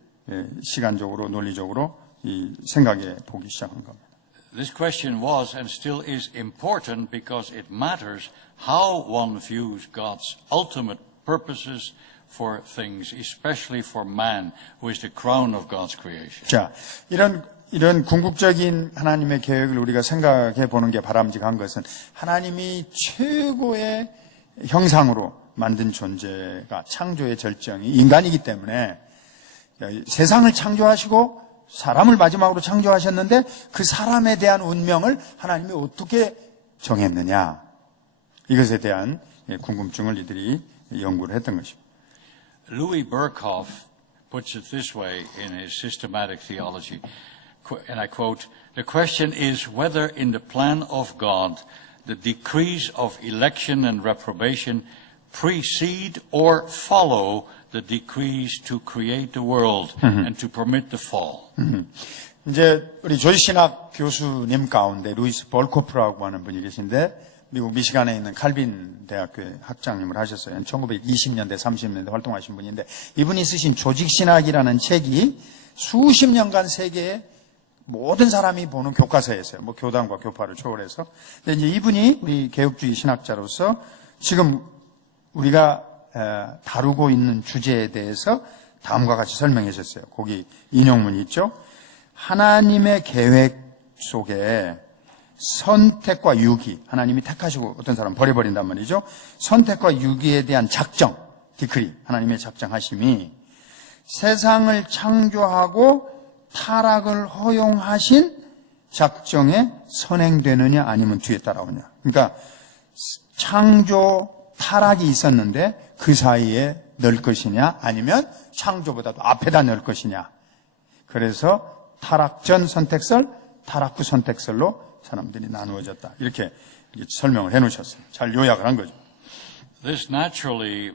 시간적으로 논리적으로 생각해 보기 시작한 겁니다. This question was and still is important because it matters how one views God's ultimate purposes for things, especially for man, who is the crown of God's creation. 자, 이런 궁극적인 하나님의 계획을 우리가 생각해 보는 게 바람직한 것은 하나님이 최고의 형상으로 만든 존재가 창조의 절정이 인간이기 때문에 세상을 창조하시고 사람을 마지막으로 창조하셨는데 그 사람에 대한 운명을 하나님이 어떻게 정했느냐. 이것에 대한 궁금증을 이들이 연구를 했던 것입니다. Louis Berkhoff puts it this way in his systematic theology, and I quote, "The question is whether in the plan of God the decrees of election and reprobation precede or follow the decrees to create the world and to permit the fall." 이제 우리 조지신학 교수님 가운데 루이스 볼코프라고 하는 분이 계신데 미국 미시간에 있는 칼빈 대학교에 학장님을 하셨어요. 1920년대, 30년대 활동하신 분인데 이분이 쓰신 조직신학이라는 책이 수십 년간 세계의 모든 사람이 보는 교과서였어요. 뭐 교단과 교파를 초월해서. 근데 이제 이분이 우리 개혁주의 신학자로서 지금 우리가 다루고 있는 주제에 대해서 다음과 같이 설명해 주셨어요. 거기 인용문이 있죠. 하나님의 계획 속에 선택과 유기, 하나님이 택하시고 어떤 사람 버려버린단 말이죠. 선택과 유기에 대한 작정, 디크리, 하나님의 작정하심이 세상을 창조하고 타락을 허용하신 작정에 선행되느냐 아니면 뒤에 따라오냐. 그러니까 창조 타락이 있었는데 그 사이에 넣을 것이냐 아니면 창조보다도 앞에다 넣을 것이냐. 그래서 타락 전 선택설, 타락 후 선택설로 사람들이 나누어졌다. 이렇게 설명을 해놓으셨어요. 잘 요약을 한 거죠. This naturally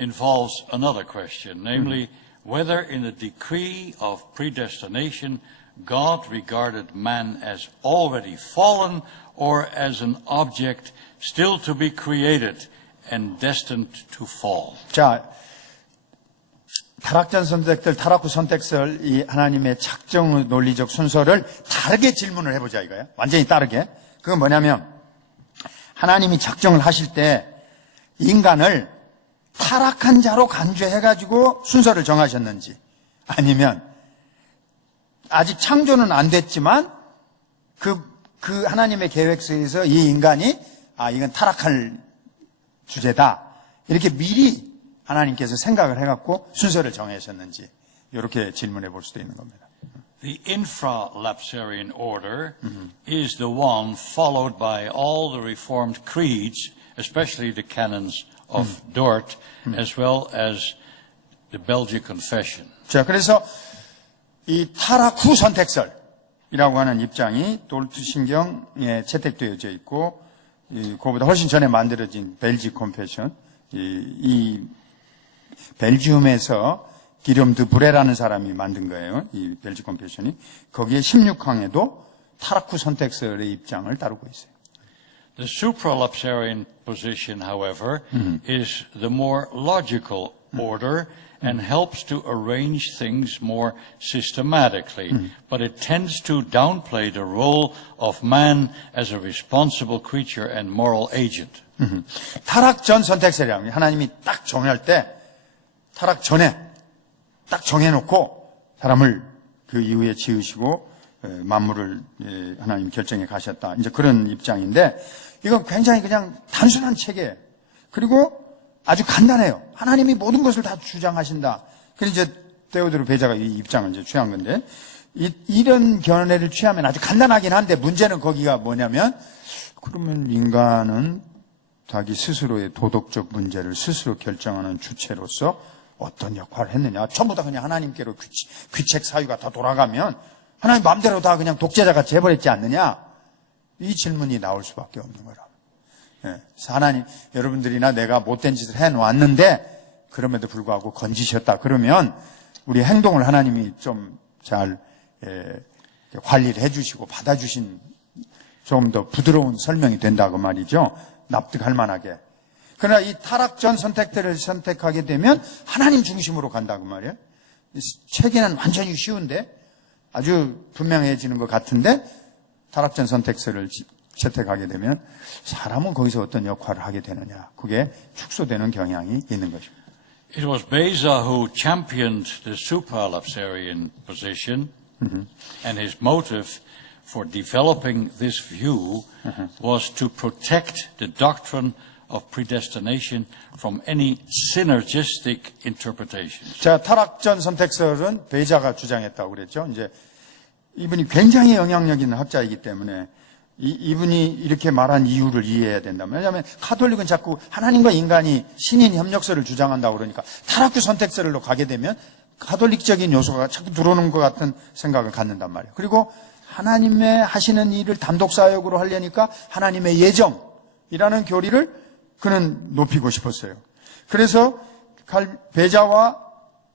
involves another question, namely whether in the decree of predestination God regarded man as already fallen or as an object still to be created and destined to fall. 자, 타락전 선택설, 타락 후 선택설, 이 하나님의 작정 논리적 순서를 다르게 질문을 해보자 이거예요. 완전히 다르게. 그건 뭐냐면 하나님이 작정을 하실 때 인간을 타락한 자로 간주해가지고 순서를 정하셨는지 아니면 아직 창조는 안 됐지만 그 하나님의 계획서에서 이 인간이 이건 타락할 주제다. 이렇게 미리 하나님께서 생각을 해갖고 순서를 정하셨는지 이렇게 질문해 볼 수도 있는 겁니다. The infralapsarian order is the one followed by all the Reformed creeds, especially the canons of Dort, as well as the Belgic Confession. 자, 그래서 이 타락 후 선택설이라고 하는 입장이 돌트 신경에 채택되어져 있고, 그거보다 훨씬 전에 만들어진 벨지 컴패션, 이 벨지움에서 기럐 드 브레라는 사람이 만든 거예요. 이 벨지 컴패션이. 거기에 16항에도 타락 후 선택설의 입장을 따르고 있어요. The supralapsarian position, however, is the more logical order and helps to arrange things more systematically, but it tends to downplay the role of man as a responsible creature and moral agent. 타락 전 선택설이라는 게 하나님이 딱 정할 때 타락 전에 딱 정해놓고 사람을 그 이후에 지으시고 만물을 하나님 결정해 가셨다. 이제 그런 입장인데 이건 굉장히 그냥 단순한 책이에요. 그리고 아주 간단해요. 하나님이 모든 것을 다 주장하신다. 그래서 이제 데오드르 베자가 이 입장을 이제 취한 건데 이런 견해를 취하면 아주 간단하긴 한데 문제는 거기가 뭐냐면 그러면 인간은 자기 스스로의 도덕적 문제를 스스로 결정하는 주체로서 어떤 역할을 했느냐. 전부 다 그냥 하나님께로 귀책 사유가 다 돌아가면 하나님 마음대로 다 그냥 독재자같이 해버렸지 않느냐. 이 질문이 나올 수밖에 없는 거라. 하나님, 여러분들이나 내가 못된 짓을 해놓았는데 그럼에도 불구하고 건지셨다. 그러면 우리 행동을 하나님이 좀 잘 관리를 해주시고 받아주신 좀 더 부드러운 설명이 된다고 말이죠. 납득할 만하게. 그러나 이 타락전 선택들을 선택하게 되면 하나님 중심으로 간다고 말이에요. 체계는 완전히 쉬운데 아주 분명해지는 것 같은데 타락전 선택서를 채택하게 되면 사람은 거기서 어떤 역할을 하게 되느냐. 그게 축소되는 경향이 있는 것입니다. It was Beza who championed the supralapsarian position, and his motive for developing this view was to protect the doctrine of predestination from any synergistic interpretations. 자, 타락전 선택설은 베자가 주장했다고 그랬죠. 이제 이분이 굉장히 영향력 있는 학자이기 때문에 이분이 이렇게 말한 이유를 이해해야 된다. 왜냐하면 카톨릭은 자꾸 하나님과 인간이 신인 협력설을 주장한다고 그러니까 타락주 선택설로 가게 되면 카톨릭적인 요소가 자꾸 들어오는 것 같은 생각을 갖는단 말이에요. 그리고 하나님의 하시는 일을 단독 사역으로 하려니까 하나님의 예정이라는 교리를 그는 높이고 싶었어요. 그래서 베자와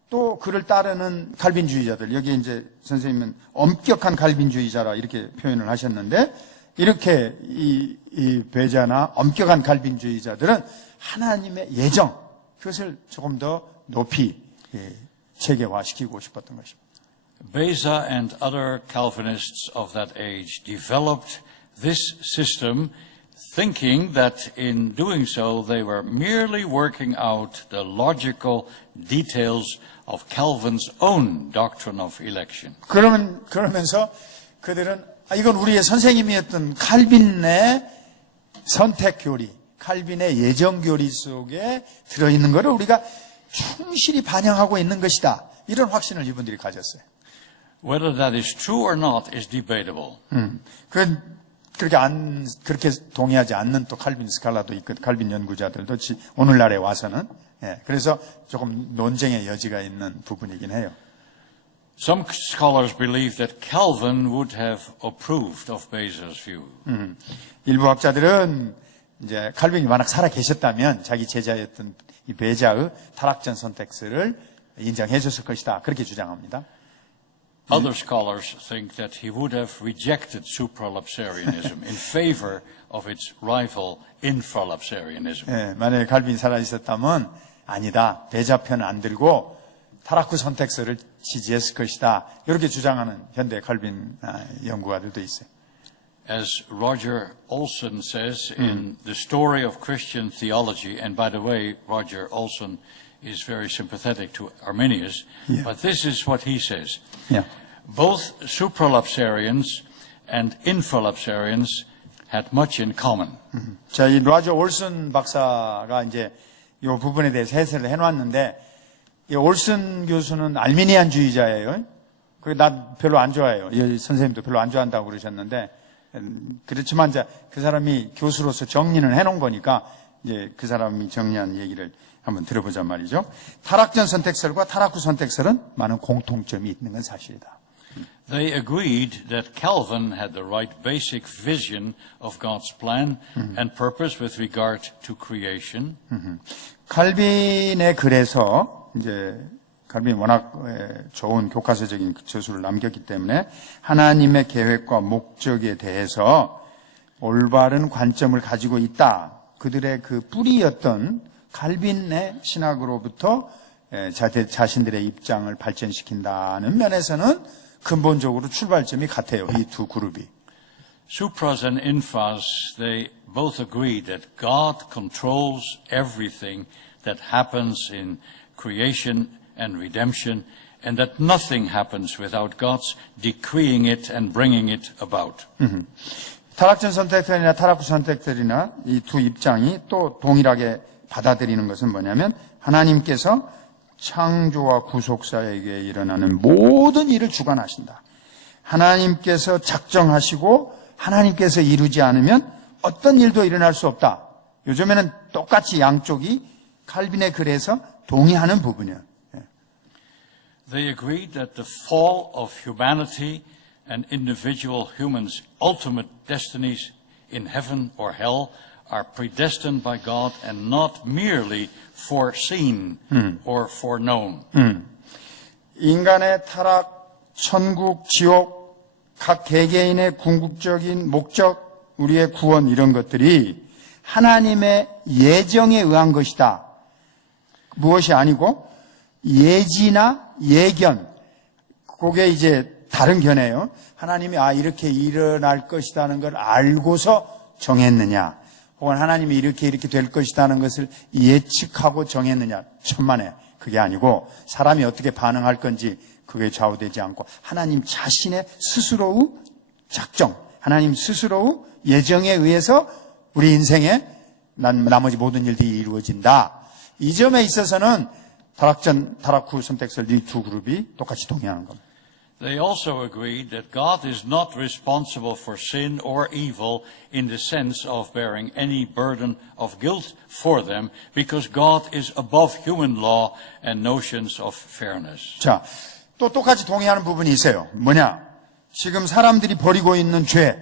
또 그를 따르는 칼빈주의자들, 여기 이제 선생님은 엄격한 칼빈주의자라 이렇게 표현을 하셨는데, 이렇게 이 베자나 엄격한 칼빈주의자들은 하나님의 예정, 그것을 조금 더 높이 체계화시키고 싶었던 것입니다. Beza and other Calvinists of that age developed this system thinking that in doing so they were merely working out the logical details of Calvin's own doctrine of election. 그러면서 그들은 이건 우리의 선생님이었던 칼빈의 선택 교리, 칼빈의 예정 교리 속에 들어있는 것을 우리가 충실히 반영하고 있는 것이다. 이런 확신을 이분들이 가졌어요. Whether that is true or not is debatable. 그렇게 동의하지 않는 또 칼빈 스칼라도 있고 칼빈 연구자들도 오늘날에 와서는 그래서 조금 논쟁의 여지가 있는 부분이긴 해요. Some scholars believe that Calvin would have approved of Beza's view. 일부 학자들은 이제 칼빈이 만약 살아 계셨다면 자기 제자였던 이 베자의 타락전 선택설을 인정해 줬을 것이다. 그렇게 주장합니다. Other scholars think that he would have rejected supralapsarianism in favor of its rival infralapsarianism. 만약에 칼빈이 살아 있었다면 아니다. 베자 편 안 들고 타락후 선택설을 지지했을 것이다. 이렇게 주장하는 현대 칼빈 연구가들도 있어요. As Roger Olson says in The Story of Christian Theology, and by the way, Roger Olson is very sympathetic to Arminius, but this is what he says. Both supralapsarians and infralapsarians had much in common. 자, 이 로저 올슨 박사가 이제 이 부분에 대해서 해설을 해놨는데, 이 올슨 교수는 알미니안주의자예요. 그리고 나 별로 안 좋아해요. 이 선생님도 별로 안 좋아한다고 그러셨는데, 그렇지만 이제 그 사람이 교수로서 정리는 해놓은 거니까 이제 그 사람이 정리한 얘기를 한번 들어보자 말이죠. 타락전 선택설과 타락 후 선택설은 많은 공통점이 있는 건 사실이다. They agreed that Calvin had the right basic vision of God's plan and purpose with regard to creation. 칼빈의 글에서 이제 칼빈이 워낙 좋은 교과서적인 저술을 남겼기 때문에 하나님의 계획과 목적에 대해서 올바른 관점을 가지고 있다. 그들의 그 뿌리였던 칼빈의 신학으로부터 자신들의 입장을 발전시킨다는 면에서는 근본적으로 출발점이 같아요. 이 두 그룹이. Supras and infras, they both agree that God controls everything that happens in creation and redemption, and that nothing happens without God's decreeing it and bringing it about. 타락전 선택들이나 타락 후 선택들이나 이 두 입장이 또 동일하게 받아들이는 것은 뭐냐면 하나님께서 창조와 구속사에게 일어나는 모든 일을 주관하신다. 하나님께서 작정하시고 하나님께서 이루지 않으면 어떤 일도 일어날 수 없다. 요즘에는 똑같이 양쪽이 칼빈의 글에서 동의하는 부분이에요. They agreed that the fall of humanity and individual humans' ultimate destinies in heaven or hell are predestined by God and not merely foreseen or foreknown. 인간의 타락, 천국, 지옥, 각 개개인의 궁극적인 목적, 우리의 구원 이런 것들이 하나님의 예정에 의한 것이다. 무엇이 아니고 예지나 예견, 그게 이제 다른 견해예요. 하나님이 이렇게 일어날 것이라는 걸 알고서 정했느냐, 혹은 하나님이 이렇게 될 것이라는 것을 예측하고 정했느냐, 천만에 그게 아니고 사람이 어떻게 반응할 건지 그게 좌우되지 않고 하나님 자신의 스스로의 작정, 하나님 스스로의 예정에 의해서 우리 인생에 나머지 모든 일들이 이루어진다. 이 점에 있어서는 타락전, 타락 후 선택설 이 두 그룹이 똑같이 동의하는 겁니다. They also agreed that God is not responsible for sin or evil in the sense of bearing any burden of guilt for them because God is above human law and notions of fairness. 자, 또 똑같이 동의하는 부분이 있어요. 뭐냐? 지금 사람들이 벌이고 있는 죄,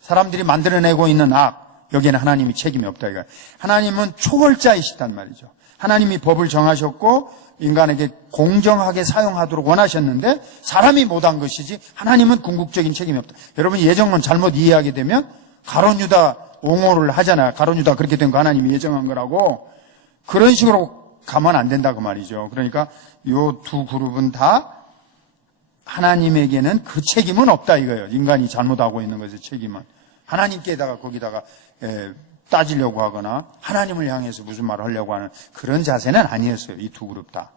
사람들이 만들어내고 있는 악, 여기에는 하나님이 책임이 없다 이거예요. 하나님은 초월자이시단 말이죠. 하나님이 법을 정하셨고 인간에게 공정하게 사용하도록 원하셨는데 사람이 못한 것이지 하나님은 궁극적인 책임이 없다. 여러분 예정론 잘못 이해하게 되면 가룟 유다 옹호를 하잖아요. 가룟 유다 그렇게 된 거 하나님이 예정한 거라고. 그런 식으로 가면 안 된다 그 말이죠. 그러니까 요 두 그룹은 다 하나님에게는 그 책임은 없다 이거예요. 인간이 잘못하고 있는 것의 책임은. 하나님께다가 거기다가 따지려고 하거나 하나님을 향해서 무슨 말을 하려고 하는 그런 자세는 아니었어요. 이 두 그룹 다.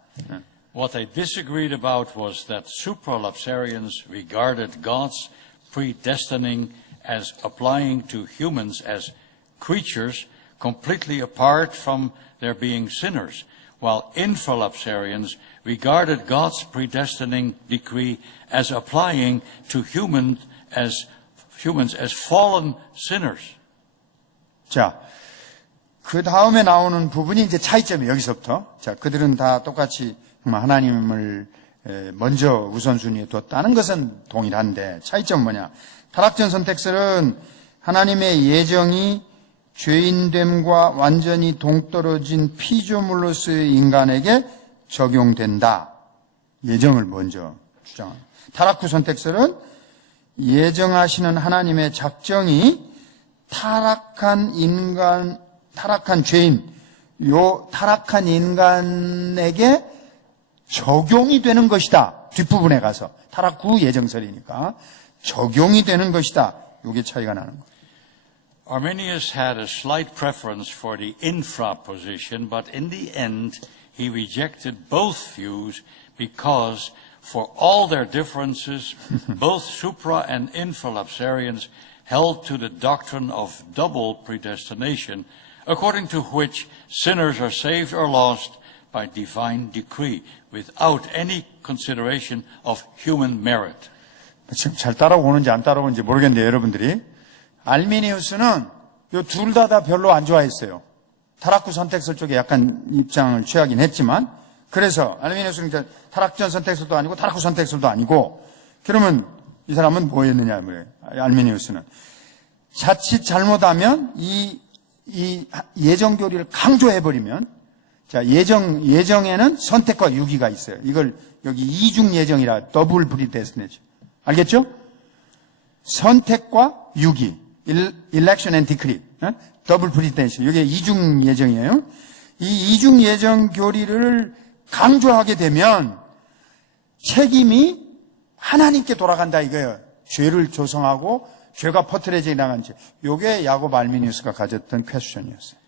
What they disagreed about was that supralapsarians regarded God's predestining as applying to humans as creatures completely apart from their being sinners, while infralapsarians regarded God's predestining decree as applying to humans as fallen sinners. 자, 그 다음에 나오는 부분이 이제 차이점이에요. 여기서부터. 자, 그들은 다 똑같이 하나님을 먼저 우선순위에 뒀다는 것은 동일한데 차이점은 뭐냐? 타락전 선택설은 하나님의 예정이 죄인됨과 완전히 동떨어진 피조물로서의 인간에게 적용된다. 예정을 먼저 주장합니다. 타락 후 선택설은 예정하시는 하나님의 작정이 타락한 죄인, 요 타락한 인간에게 적용이 되는 것이다. 뒷부분에 가서. 타락 후 예정설이니까 적용이 되는 것이다. 요게 차이가 나는 거예요. Arminius had a slight preference for the infra position, but in the end he rejected both views because for all their differences, both supra and infralapsarians held to the doctrine of double predestination, according to which sinners are saved or lost by divine decree, without any consideration of human merit. 지금 잘 따라오는지 안 따라오는지 모르겠는데 여러분들이 알미니우스는 요 둘 다 별로 안 좋아했어요. 타락 후 선택설 쪽에 약간 입장을 취하긴 했지만 그래서 알미니우스는 이제 타락전 선택설도 아니고 타락 후 선택설도 아니고 그러면 이 사람은 뭐 했느냐 그래요. 알미니우스는 자칫 잘못하면 이 예정 교리를 강조해버리면 자 예정에는 선택과 유기가 있어요. 이걸 여기 이중 예정이라 더블 프리데스티네이션 알겠죠? 선택과 유기 election and decree 더블 프리데스티네이션 이게 이중 예정이에요. 이 이중 예정 교리를 강조하게 되면 책임이 하나님께 돌아간다 이거예요. 죄를 조성하고 죄가 퍼뜨려져 나간 죄. 이게 야곱 알미니우스가 가졌던 퀘스천이었어요.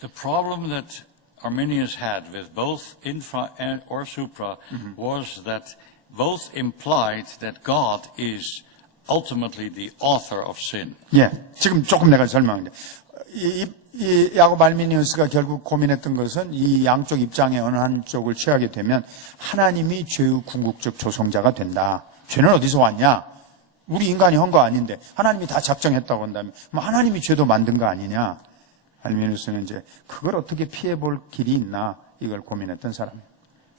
The problem that Arminius had with both infra or supra was that both implied that God is ultimately the author of sin. 예, 지금 조금 내가 설명할게. 이 야곱 알미니우스가 결국 고민했던 것은 이 양쪽 입장의 어느 한쪽을 취하게 되면 하나님이 죄의 궁극적 조성자가 된다. 죄는 어디서 왔냐? 우리 인간이 한 거 아닌데 하나님이 다 작정했다고 한다면 하나님이 죄도 만든 거 아니냐? 알미니우스는 이제 그걸 어떻게 피해볼 길이 있나 이걸 고민했던 사람이에요.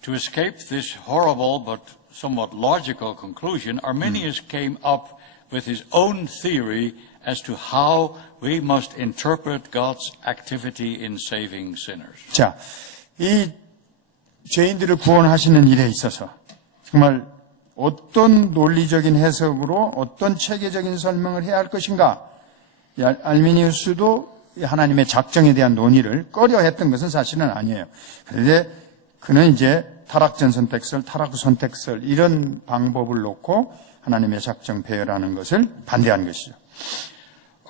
To escape this horrible but somewhat logical conclusion, Arminius came up with his own theory as to how we must interpret God's activity in saving sinners. 자, 이 죄인들을 구원하시는 일에 있어서 정말 어떤 논리적인 해석으로 어떤 체계적인 설명을 해야 할 것인가? 알미니우스도 하나님의 작정에 대한 논의를 꺼려 했던 것은 사실은 아니에요. 그런데 그는 이제 타락전 선택설, 타락 후 선택설 이런 방법을 놓고 하나님의 작정 배열하는 것을 반대한 것이죠.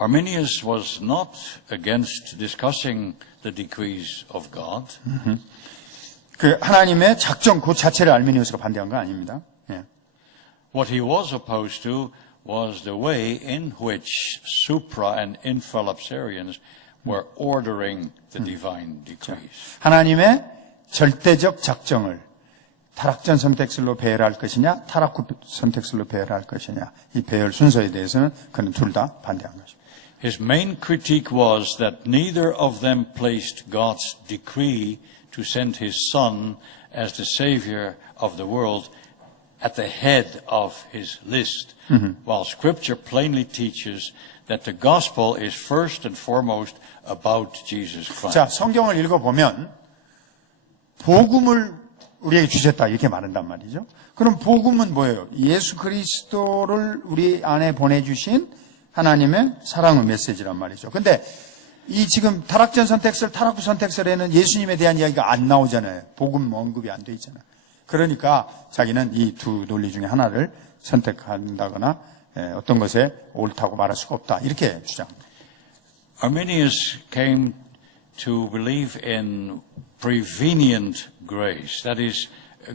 Arminius was not against discussing the decrees of God. 그 하나님의 작정 그 자체를 알미니우스가 반대한 건 아닙니다. 예. What he was opposed to was the way in which supra and infralapsarians were ordering the divine decrees. 하나님의 절대적 작정을 타락전 선택설로 배열할 것이냐, 타락 후 선택설로 배열할 것이냐, 이 배열 순서에 대해서는 그는 둘 다 반대한 것입니다. His main critique was that neither of them placed God's decree to send his son as the savior of the world at the head of his list, while Scripture plainly teaches that the gospel is first and foremost about Jesus Christ. 자, 성경을 읽어보면 복음을 우리에게 주셨다 이렇게 말한단 말이죠. 그럼 복음은 뭐예요? 예수 그리스도를 우리 안에 보내주신 하나님의 사랑의 메시지란 말이죠. 근데 이 지금 타락전 선택설, 타락 후 선택설에는 예수님에 대한 이야기가 안 나오잖아요. 복음 언급이 안 돼 있잖아요. 그러니까 자기는 이 두 논리 중에 하나를 선택한다거나 어떤 것에 옳다고 말할 수가 없다 이렇게 주장합니다. Arminius came to believe in prevenient grace, that is,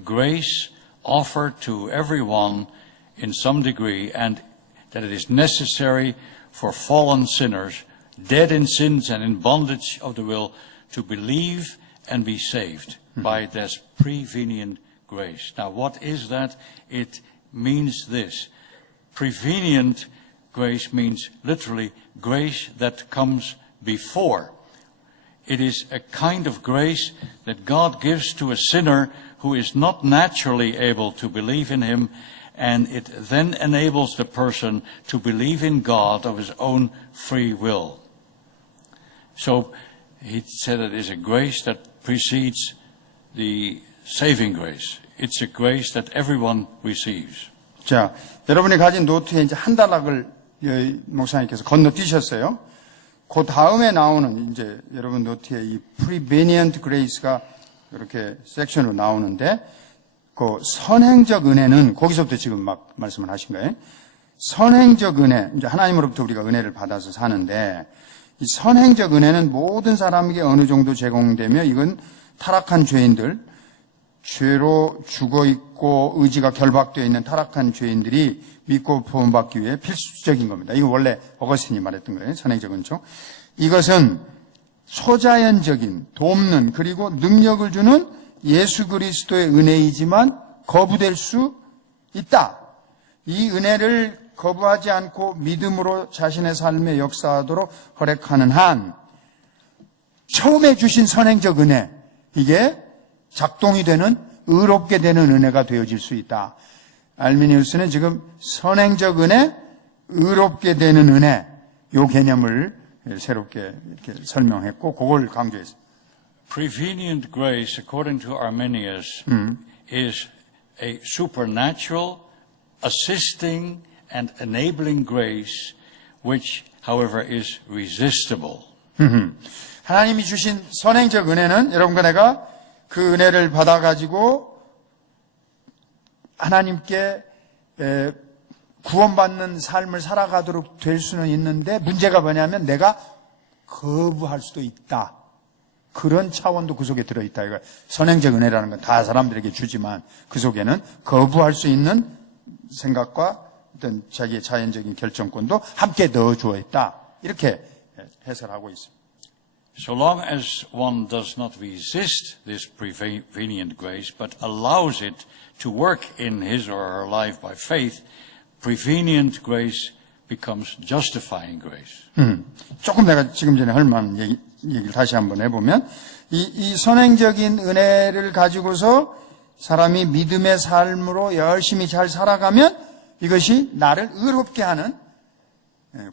grace offered to everyone in some degree, and that it is necessary for fallen sinners, dead in sins and in bondage of the will, to believe and be saved by this prevenient grace. Now, what is that? It means this. Prevenient grace means literally grace that comes before. It is a kind of grace that God gives to a sinner who is not naturally able to believe in Him, and it then enables the person to believe in God of his own free will. So he said it is a grace that precedes the saving grace. It's a grace that everyone receives. 자, 여러분이 가진 노트에 이제 한 단락을 목사님께서 건너뛰셨어요. 그 다음에 나오는 이제 여러분 노트에 이 prevenient grace가 이렇게 섹션으로 나오는데 그 선행적 은혜는 거기서부터 지금 막 말씀을 하신 거예요. 선행적 은혜, 이제 하나님으로부터 우리가 은혜를 받아서 사는데 이 선행적 은혜는 모든 사람에게 어느 정도 제공되며 이건 타락한 죄인들, 죄로 죽어있고 의지가 결박되어 있는 타락한 죄인들이 믿고 구원받기 위해 필수적인 겁니다. 이거 원래 어거스틴이 말했던 거예요. 선행적 은총. 이것은 초자연적인 돕는 그리고 능력을 주는 예수 그리스도의 은혜이지만 거부될 수 있다. 이 은혜를 거부하지 않고 믿음으로 자신의 삶에 역사하도록 허락하는 한 처음에 주신 선행적 은혜, 이게 작동이 되는 의롭게 되는 은혜가 되어질 수 있다. 알미니우스는 지금 선행적 은혜, 의롭게 되는 은혜, 이 개념을 새롭게 이렇게 설명했고 그걸 강조했습니다. Prevenient grace, according to Arminius, is a supernatural, assisting and enabling grace, which, however, is resistible. 하나님이 주신 선행적 은혜는 여러분과 내가 그 은혜를 받아가지고 하나님께 구원받는 삶을 살아가도록 될 수는 있는데 문제가 뭐냐면 내가 거부할 수도 있다. 그런 차원도 그 속에 들어있다. 이거 선행적 은혜라는 건 다 사람들에게 주지만 그 속에는 거부할 수 있는 생각과 어떤 자기의 자연적인 결정권도 함께 넣어주어 있다. 이렇게 해설하고 있습니다. So long as one does not resist this prevenient grace, but allows it to work in his or her life by faith, prevenient grace becomes justifying grace. 조금 내가 지금 전에 할 만한 얘기를 다시 한번 해보면 이 선행적인 은혜를 가지고서 사람이 믿음의 삶으로 열심히 잘 살아가면 이것이 나를 의롭게 하는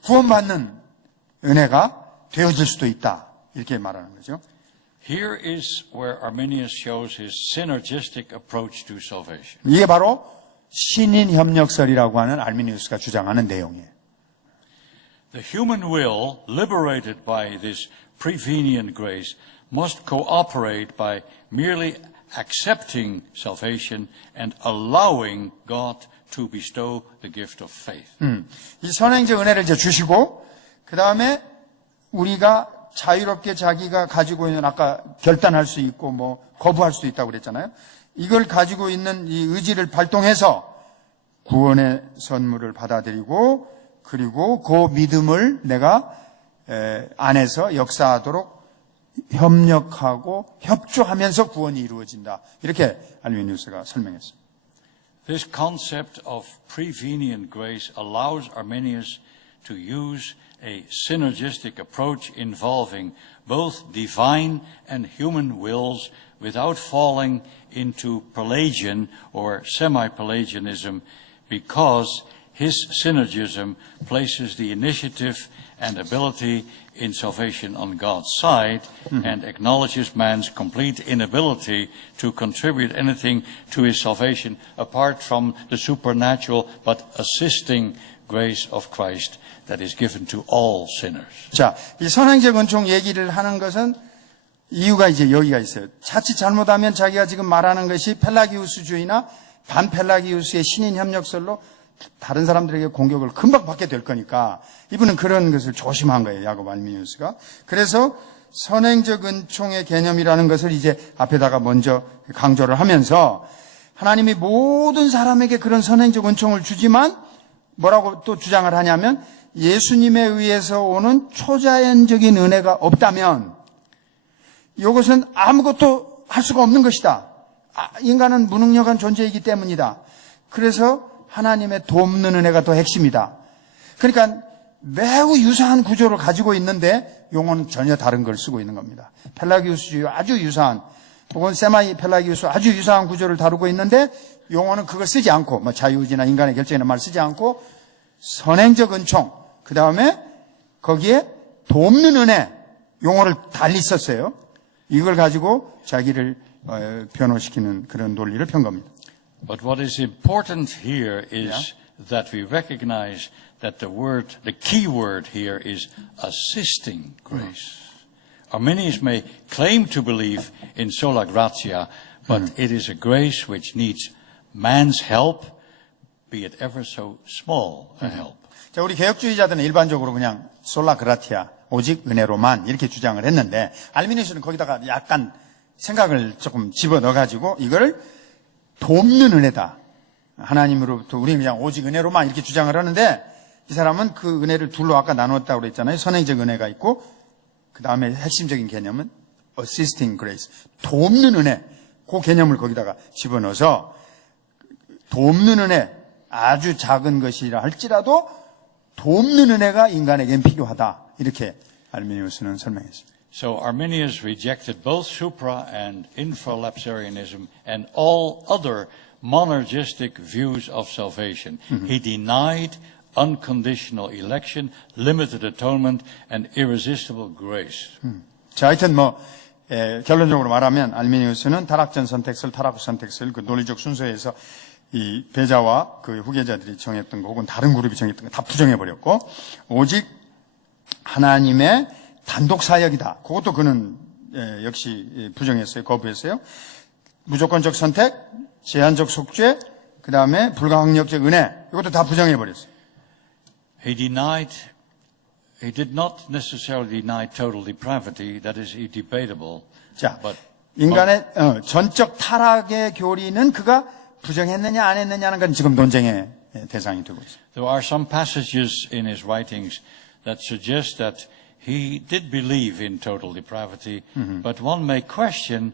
구원받는 은혜가 되어질 수도 있다. 이렇게 말하는 거죠. Here is where Arminius shows his synergistic approach to salvation. 이게 바로 신인 협력설이라고 하는 알미니우스가 주장하는 내용이에요. The human will, liberated by this prevenient grace, must cooperate by merely accepting salvation and allowing God to bestow the gift of faith. 이 선행적 은혜를 이제 주시고 그 다음에 우리가 자유롭게 자기가 가지고 있는 아까 결단할 수 있고 뭐 거부할 수 있다고 그랬잖아요. 이걸 가지고 있는 이 의지를 발동해서 구원의 선물을 받아들이고 그리고 그 믿음을 내가 안에서 역사하도록 협력하고 협조하면서 구원이 이루어진다. 이렇게 알미니우스가 설명했습니다. This concept of prevenient grace allows Arminius to use a synergistic approach involving both divine and human wills without falling into Pelagian or semi-Pelagianism because his synergism places the initiative and ability in salvation on God's side and acknowledges man's complete inability to contribute anything to his salvation apart from the supernatural but assisting grace of Christ that is given to all sinners. 자, 이 선행적 은총 얘기를 하는 것은 이유가 이제 여기가 있어요. 자칫 잘못하면 자기가 지금 말하는 것이 펠라기우스주의나 반펠라기우스의 신인 협력설로 다른 사람들에게 공격을 금방 받게 될 거니까 이분은 그런 것을 조심한 거예요. 야고보 알미니우스가. 그래서 선행적 은총의 개념이라는 것을 이제 앞에다가 먼저 강조를 하면서 하나님이 모든 사람에게 그런 선행적 은총을 주지만 뭐라고 또 주장을 하냐면 예수님에 의해서 오는 초자연적인 은혜가 없다면 이것은 아무것도 할 수가 없는 것이다. 인간은 무능력한 존재이기 때문이다. 그래서 하나님의 돕는 은혜가 더 핵심이다. 그러니까 매우 유사한 구조를 가지고 있는데 용어는 전혀 다른 걸 쓰고 있는 겁니다. 펠라기우스주의 아주 유사한 혹은 세마이 펠라기우스 아주 유사한 구조를 다루고 있는데 용어는 그걸 쓰지 않고 뭐 자유의지나 인간의 결정이라는 말 쓰지 않고 선행적 은총 그 다음에 거기에 돕는 은혜 용어를 달리 썼어요. 이걸 가지고 자기를 변호시키는 그런 논리를 편 겁니다. But what is important here is that we recognize that the key word here is assisting grace. Arminius may claim to believe in sola gratia, but it is a grace which needs man's help, be it ever so small a help. 자, 우리 개혁주의자들은 일반적으로 그냥 솔라 그라티아, 오직 은혜로만 이렇게 주장을 했는데 알미니우스는 거기다가 약간 생각을 조금 집어넣어가지고 이걸 돕는 은혜다. 하나님으로부터 우리는 그냥 오직 은혜로만 이렇게 주장을 하는데 이 사람은 그 은혜를 둘로 아까 나눴다고 그랬잖아요. 선행적 은혜가 있고 그 다음에 핵심적인 개념은 assisting grace, 돕는 은혜. 그 개념을 거기다가 집어넣어서 돕는 은혜, 아주 작은 것이라 할지라도 돕는 은혜가 인간에겐 필요하다. 이렇게 알미니우스는 설명했습니다. So Arminius rejected both supra and infralapsarianism and all other monergistic views of salvation. He denied unconditional election, limited atonement, and irresistible grace. 자, 하여튼 결론적으로 말하면 알미니우스는 타락전 선택설, 타락 후 선택설 그 논리적 순서에서 이 배자와 그 후계자들이 정했던 거 혹은 다른 그룹이 정했던 거 다 부정해버렸고 오직 하나님의 단독 사역이다. 그것도 그는 역시 부정했어요. 거부했어요. 무조건적 선택, 제한적 속죄, 그 다음에 불가항력적 은혜 이것도 다 부정해버렸어요. He did not necessarily deny total depravity. That is debatable. 자, But 인간의 전적 타락의 교리는 그가 부정했느냐 안 했느냐는 건 지금 논쟁의 대상이 되고 있어요. there are some passages in his writings that suggest that he did believe in total depravity, but one may question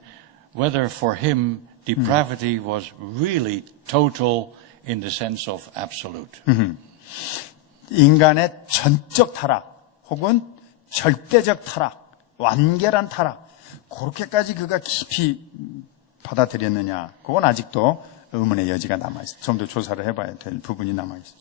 whether for him depravity was really total in the sense of absolute. 인간의 전적 타락 혹은 절대적 타락, 완결한 타락 그렇게까지 그가 깊이 받아들였느냐 그건 아직도 의문의 여지가 남아있어요. 좀 더 조사를 해봐야 될 부분이 남아있어요.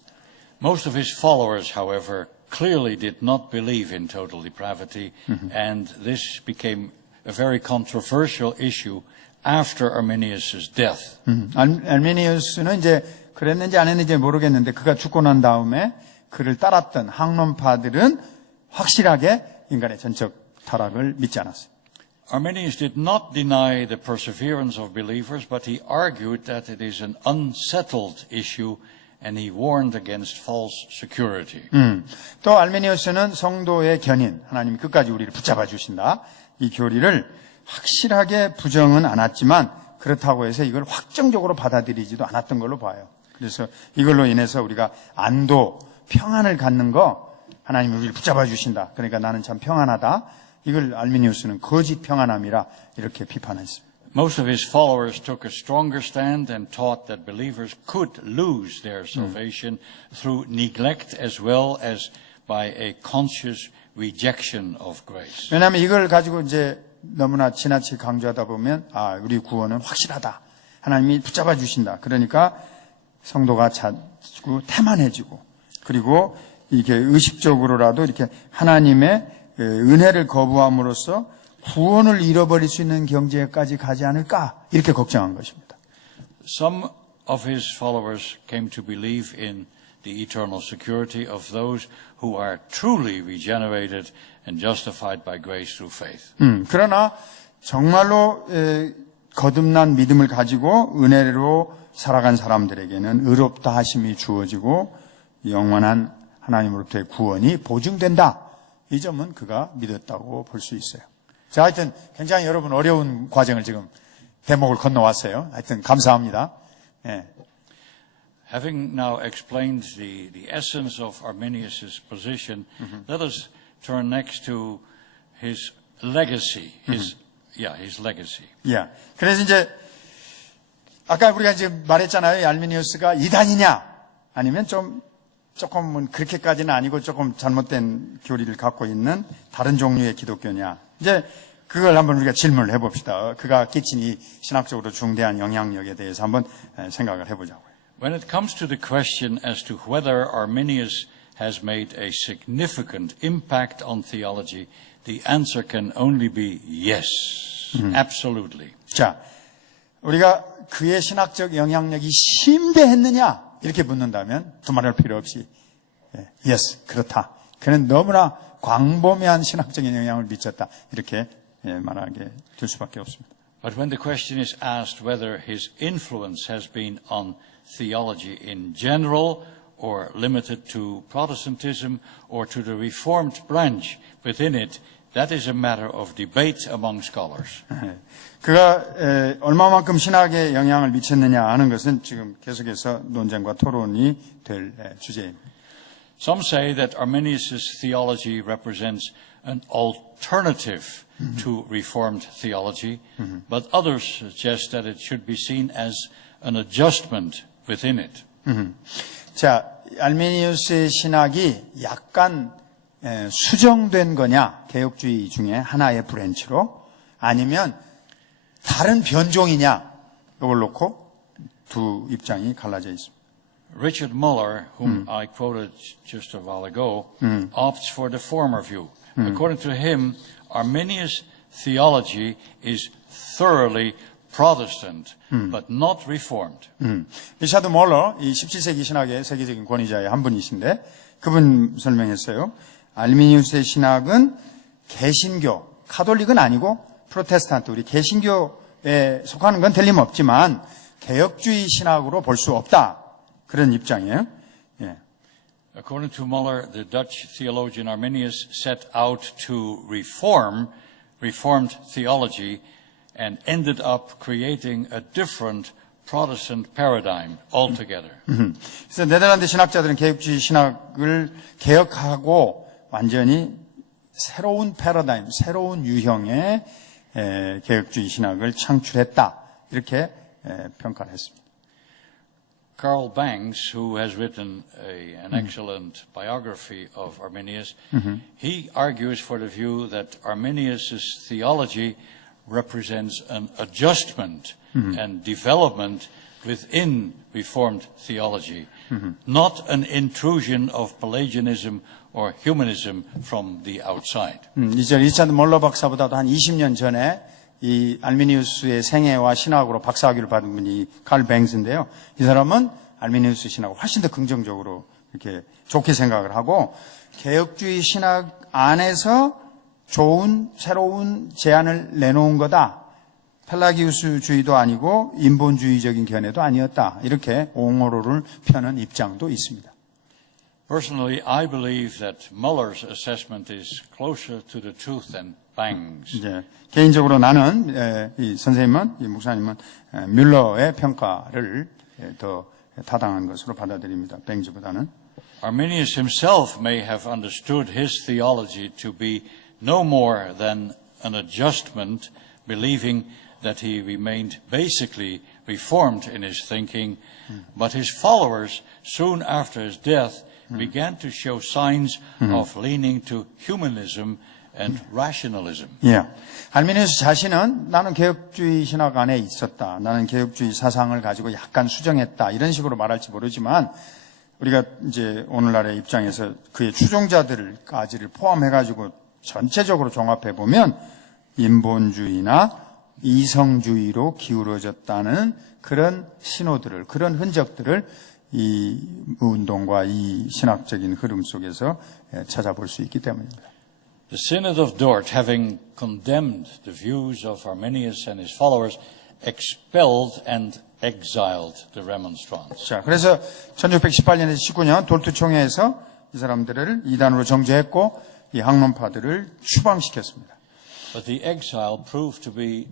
Most of his followers, however, clearly did not believe in total depravity, and this became a very controversial issue after Arminius' death. 알미니우스는 이제 그랬는지 안 했는지 모르겠는데 그가 죽고 난 다음에 그를 따랐던 학론파들은 확실하게 인간의 전적 타락을 믿지 않았어요. Arminius did not deny the perseverance of believers, but he argued that it is an unsettled issue and he warned against false security. 또 알메니우스는 성도의 견인, 하나님이 끝까지 우리를 붙잡아 주신다. 이 교리를 확실하게 부정은 않았지만 그렇다고 해서 이걸 확정적으로 받아들이지도 않았던 걸로 봐요. 그래서 이걸로 인해서 우리가 안도, 평안을 갖는 거 하나님이 우리를 붙잡아 주신다. 그러니까 나는 참 평안하다. 이걸 알메니우스는 거짓 평안함이라 이렇게 비판했습니다. Most of his followers took a stronger stand and taught that believers could lose their salvation through neglect as well as by a conscious rejection of grace. 왜냐하면 이걸 가지고 이제 너무나 지나치게 강조하다 보면 우리 구원은 확실하다. 하나님이 붙잡아 주신다. 그러니까 성도가 자꾸 태만해지고 그리고 이게 의식적으로라도 이렇게 하나님의 은혜를 거부함으로써 구원을 잃어버릴 수 있는 경지에까지 가지 않을까 이렇게 걱정한 것입니다. Some of his followers came to believe in the eternal security of those who are truly regenerated and justified by grace through faith. 그러나 정말로 거듭난 믿음을 가지고 은혜로 살아간 사람들에게는 의롭다 하심이 주어지고 영원한 하나님으로부터의 구원이 보증된다. 이 점은 그가 믿었다고 볼 수 있어요. 자, 하여튼 굉장히 여러분 어려운 과정을 지금 대목을 건너왔어요. 하여튼 감사합니다. 예. Having now explained the essence of Arminius' position, let us turn next to his legacy. His legacy. 예. 그래서 이제 아까 우리가 이제 말했잖아요. 알미니우스가 이단이냐 아니면 조금은 그렇게까지는 아니고 조금 잘못된 교리를 갖고 있는 다른 종류의 기독교냐. 이제 그걸 한번 우리가 질문을 해봅시다. 그가 끼친 이 신학적으로 중대한 영향력에 대해서 한번 생각을 해보자고요. When it comes to the question as to whether Arminius has made a significant impact on theology, the answer can only be yes. Absolutely. 자, 우리가 그의 신학적 영향력이 심대했느냐 이렇게 묻는다면 두말할 필요 없이 yes, 그렇다. 그는 너무나 광범위한 신학적인 영향을 미쳤다. 이렇게 말하게 될 수밖에 없습니다. But when the question is asked whether his influence has been on theology in general or limited to Protestantism or to the Reformed branch within it, that is a matter of debate among scholars. 그가 얼마만큼 신학에 영향을 미쳤느냐 하는 것은 지금 계속해서 논쟁과 토론이 될 주제입니다. Some say that Arminius' theology represents an alternative to Reformed theology, but others suggest that it should be seen as an adjustment within it. 자, 알메니우스의 신학이 약간 수정된 거냐, 개혁주의 중에 하나의 브랜치로, 아니면 다른 변종이냐, 이걸 놓고 두 입장이 갈라져 있습니다. Richard Muller, whom I quoted just a while ago, opts for the former view. According to him, Arminius' theology is thoroughly Protestant, but not Reformed. 리차드 몰러, 이 17세기 신학의 세계적인 권위자의 한 분이신데 그분 설명했어요. 알미니우스의 신학은 개신교, 카톨릭은 아니고 프로테스탄트, 우리 개신교에 속하는 건 틀림없지만 개혁주의 신학으로 볼 수 없다. 그런 입장이에요. 예. According to Muller, the Dutch theologian Arminius set out to reform Reformed theology and ended up creating a different Protestant paradigm altogether. 그래서 네덜란드 신학자들은 개혁주의 신학을 개혁하고 완전히 새로운 패러다임, 새로운 유형의 개혁주의 신학을 창출했다. 이렇게 평가를 했습니다. Carl Banks, who has written an excellent biography of Arminius, he argues for the view that Arminius' theology represents an adjustment and development within Reformed theology, not an intrusion of Pelagianism or humanism from the outside. 이제 리차드 몰러 박사보다도 한 20년 전에 이 알미니우스의 생애와 신학으로 박사학위를 받은 분이 칼 뱅스인데요. 이 사람은 알미니우스 신학을 훨씬 더 긍정적으로 이렇게 좋게 생각을 하고 개혁주의 신학 안에서 좋은 새로운 제안을 내놓은 거다. 펠라기우스주의도 아니고 인본주의적인 견해도 아니었다. 이렇게 옹호로를 펴는 입장도 있습니다. Personally, I believe that Muller's assessment is closer to the truth than Bang's. 이제 개인적으로 나는 이 선생님은 이 목사님은 뮬러의 평가를 더 타당한 것으로 받아들입니다. 뱅즈보다는. Arminius himself may have understood his theology to be no more than an adjustment, believing that he remained basically reformed in his thinking, but his followers, soon after his death, began to show signs of leaning to humanism and rationalism. 예. 알미니우스 자신은 나는 개혁주의 신학 안에 있었다. 나는 개혁주의 사상을 가지고 약간 수정했다. 이런 식으로 말할지 모르지만 우리가 이제 오늘날의 입장에서 그의 추종자들까지를 포함해가지고 전체적으로 종합해 보면 인본주의나 이성주의로 기울어졌다는 그런 신호들을, 그런 흔적들을 이 운동과 이 신학적인 흐름 속에서 찾아볼 수 있기 때문입니다. The Synod of Dort, having condemned the views of Arminius and his followers, expelled and exiled the remonstrants. 자, 그래서 1618년에서 19년 돌트 총회에서 이 사람들을 이단으로 정죄했고 이 학론파들을 추방시켰습니다. But the exile proved to be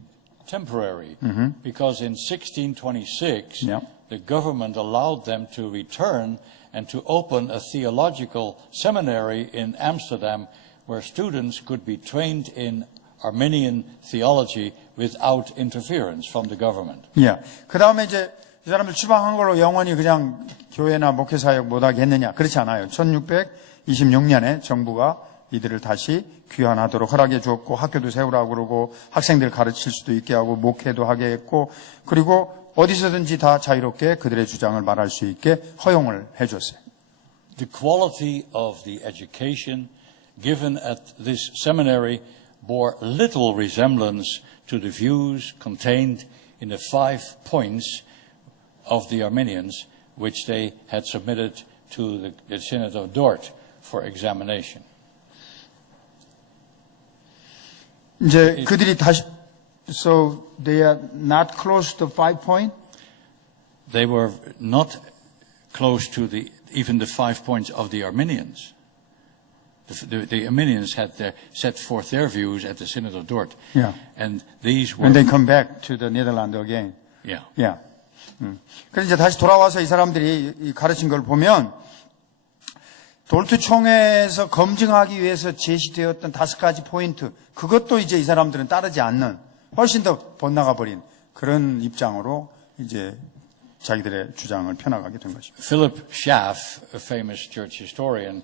temporary, because in 1626, Yeah. the government allowed them to return and to open a theological seminary in Amsterdam where students could be trained in Arminian theology without interference from the government. 예. 그 다음에 이제 이 사람들 추방한 걸로 영원히 그냥 교회나 목회사역 못하게 했느냐? 그렇지 않아요. 1626년에 정부가 이들을 다시 귀환하도록 허락해 주었고 학교도 세우라고 그러고 학생들 가르칠 수도 있게 하고 목회도 하게 했고 그리고 어디서든지 다 자유롭게 그들의 주장을 말할 수 있게 허용을 해 줬어요. The quality of the education given at this seminary bore little resemblance to the views contained in the 5 points of the Arminians, which they had submitted to the Synod of Dort for examination. 이제 그들이 다시 so they are not close to 5 point. They were not close to even the 5 points of the Arminians. The Arminians had set forth their views at the Synod of Dort. Yeah. And these were... When they come back to the Netherlands again. Yeah. Yeah. 그래서 이제 다시 돌아와서 이 사람들이 이 가르친 걸 보면 돌트 총회에서 검증하기 위해서 제시되었던 5가지 포인트, 그것도 이제 이 사람들은 따르지 않는 훨씬 더 번나가 버린 그런 입장으로 이제 자기들의 주장을 펴나가게 된 것입니다. Philip Schaff, a famous church historian,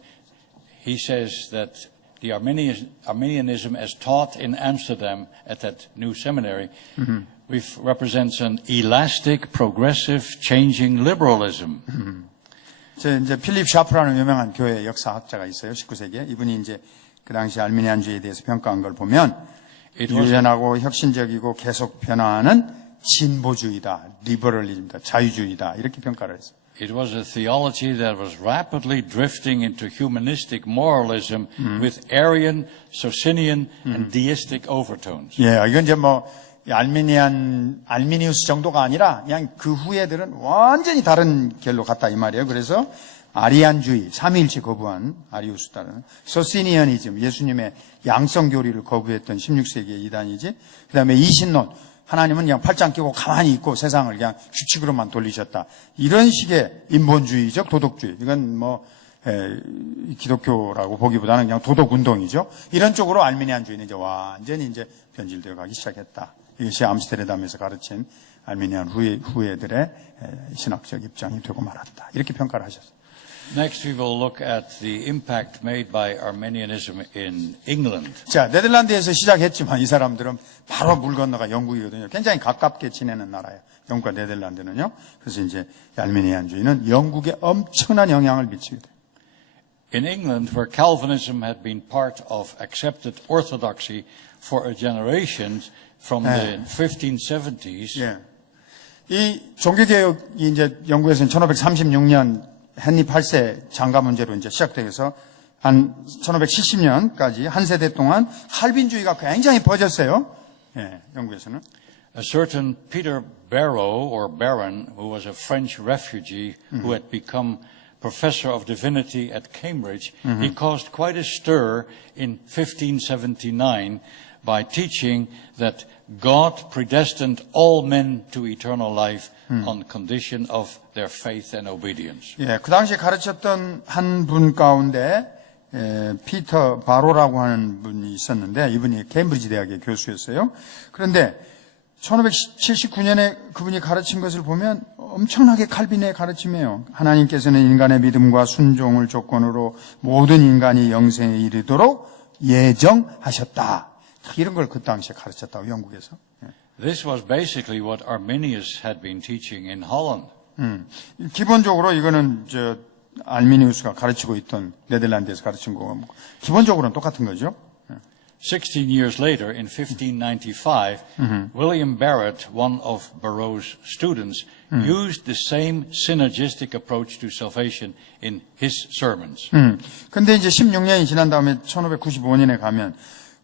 he says that the Arminianism as taught in Amsterdam at that new seminary represents an elastic, progressive, changing liberalism. 이제 필립 샤프라는 유명한 교회 역사학자가 있어요. 19세기에. 이분이 이제 그 당시 알미니안주의에 대해서 평가한 걸 보면 유연하고 혁신적이고 계속 변화하는 진보주의다, 리버럴리즘이다, 자유주의다 이렇게 평가를 했어요. It was a theology that was rapidly drifting into humanistic moralism with Arian, Socinian, and deistic overtones. 예, 이건 이제 뭐 알미니우스 정도가 아니라 그냥 그 후에들은 완전히 다른 결로 갔다 이 말이에요. 그래서 아리안주의, 삼위일체 거부한 아리우스 따르는 소시니언이즘, 예수님의 양성 교리를 거부했던 16세기의 이단이지. 그다음에 이신론, 하나님은 그냥 팔짱 끼고 가만히 있고 세상을 그냥 규칙으로만 돌리셨다. 이런 식의 인본주의적 도덕주의. 이건 뭐 기독교라고 보기보다는 그냥 도덕운동이죠. 이런 쪽으로 알미니안주의는 이제 완전히 이제 변질되어 가기 시작했다. 이것이 암스테르담에서 가르친 알미니안 후예들의 신학적 입장이 되고 말았다. 이렇게 평가를 하셨어요. Next, we will look at the impact made by Arminianism in England. 자, 네덜란드에서 시작했지만 이 사람들은 바로 물 건너가 영국이거든요. 굉장히 가깝게 지내는 나라예요. 영국과 네덜란드는요. 그래서 이제 알미니안주의는 영국에 엄청난 영향을 미치게 돼요. In England, where Calvinism had been part of accepted orthodoxy for a generation from the 1570s, 예. 이 종교개혁이 이제 영국에서는 1536년 헨리 8세 장가 문제로 이제 시작돼서 한 1570년까지 한 세대 동안 칼빈주의가 굉장히 퍼졌어요. 예, 영국에서는. A certain Peter Barrow, or Baron, who was a French refugee who had become professor of divinity at Cambridge, he caused quite a stir in 1579 by teaching that God predestined all men to eternal life on condition of their faith and obedience. 예, 그 당시에 가르쳤던 한 분 가운데 피터 바로라고 하는 분이 있었는데 이분이 케임브리지 대학의 교수였어요. 그런데 1579년에 그분이 가르친 것을 보면 엄청나게 칼빈의 가르침이에요. 하나님께서는 인간의 믿음과 순종을 조건으로 모든 인간이 영생에 이르도록 예정하셨다. 이런 걸 그 당시에 가르쳤다고 영국에서. This was basically what Arminius had been teaching in Holland. 기본적으로 이거는 알미니우스가 가르치고 있던 네덜란드에서 가르친 거고 기본적으로는 똑같은 거죠. 16 years later, in 1595, William Barrett, one of Barrow's students, used the same synergistic approach to salvation in his sermons. 근데 이제 16년이 지난 다음에 1595년에 가면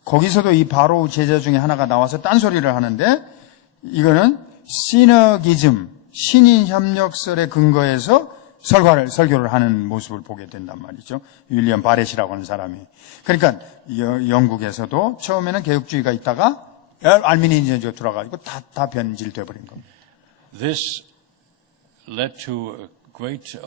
거기서도 이 바로우 제자 중에 하나가 나와서 딴소리를 하는데 이거는 시너기즘, 신인 협력설에 근거해서 설교를 하는 모습을 보게 된단 말이죠. 윌리엄 바렛이라고 하는 사람이. 그러니까 영국에서도 처음에는 개혁주의가 있다가 알미니즘으로 들어가지고 다 변질돼 버린 겁니다. This led to a great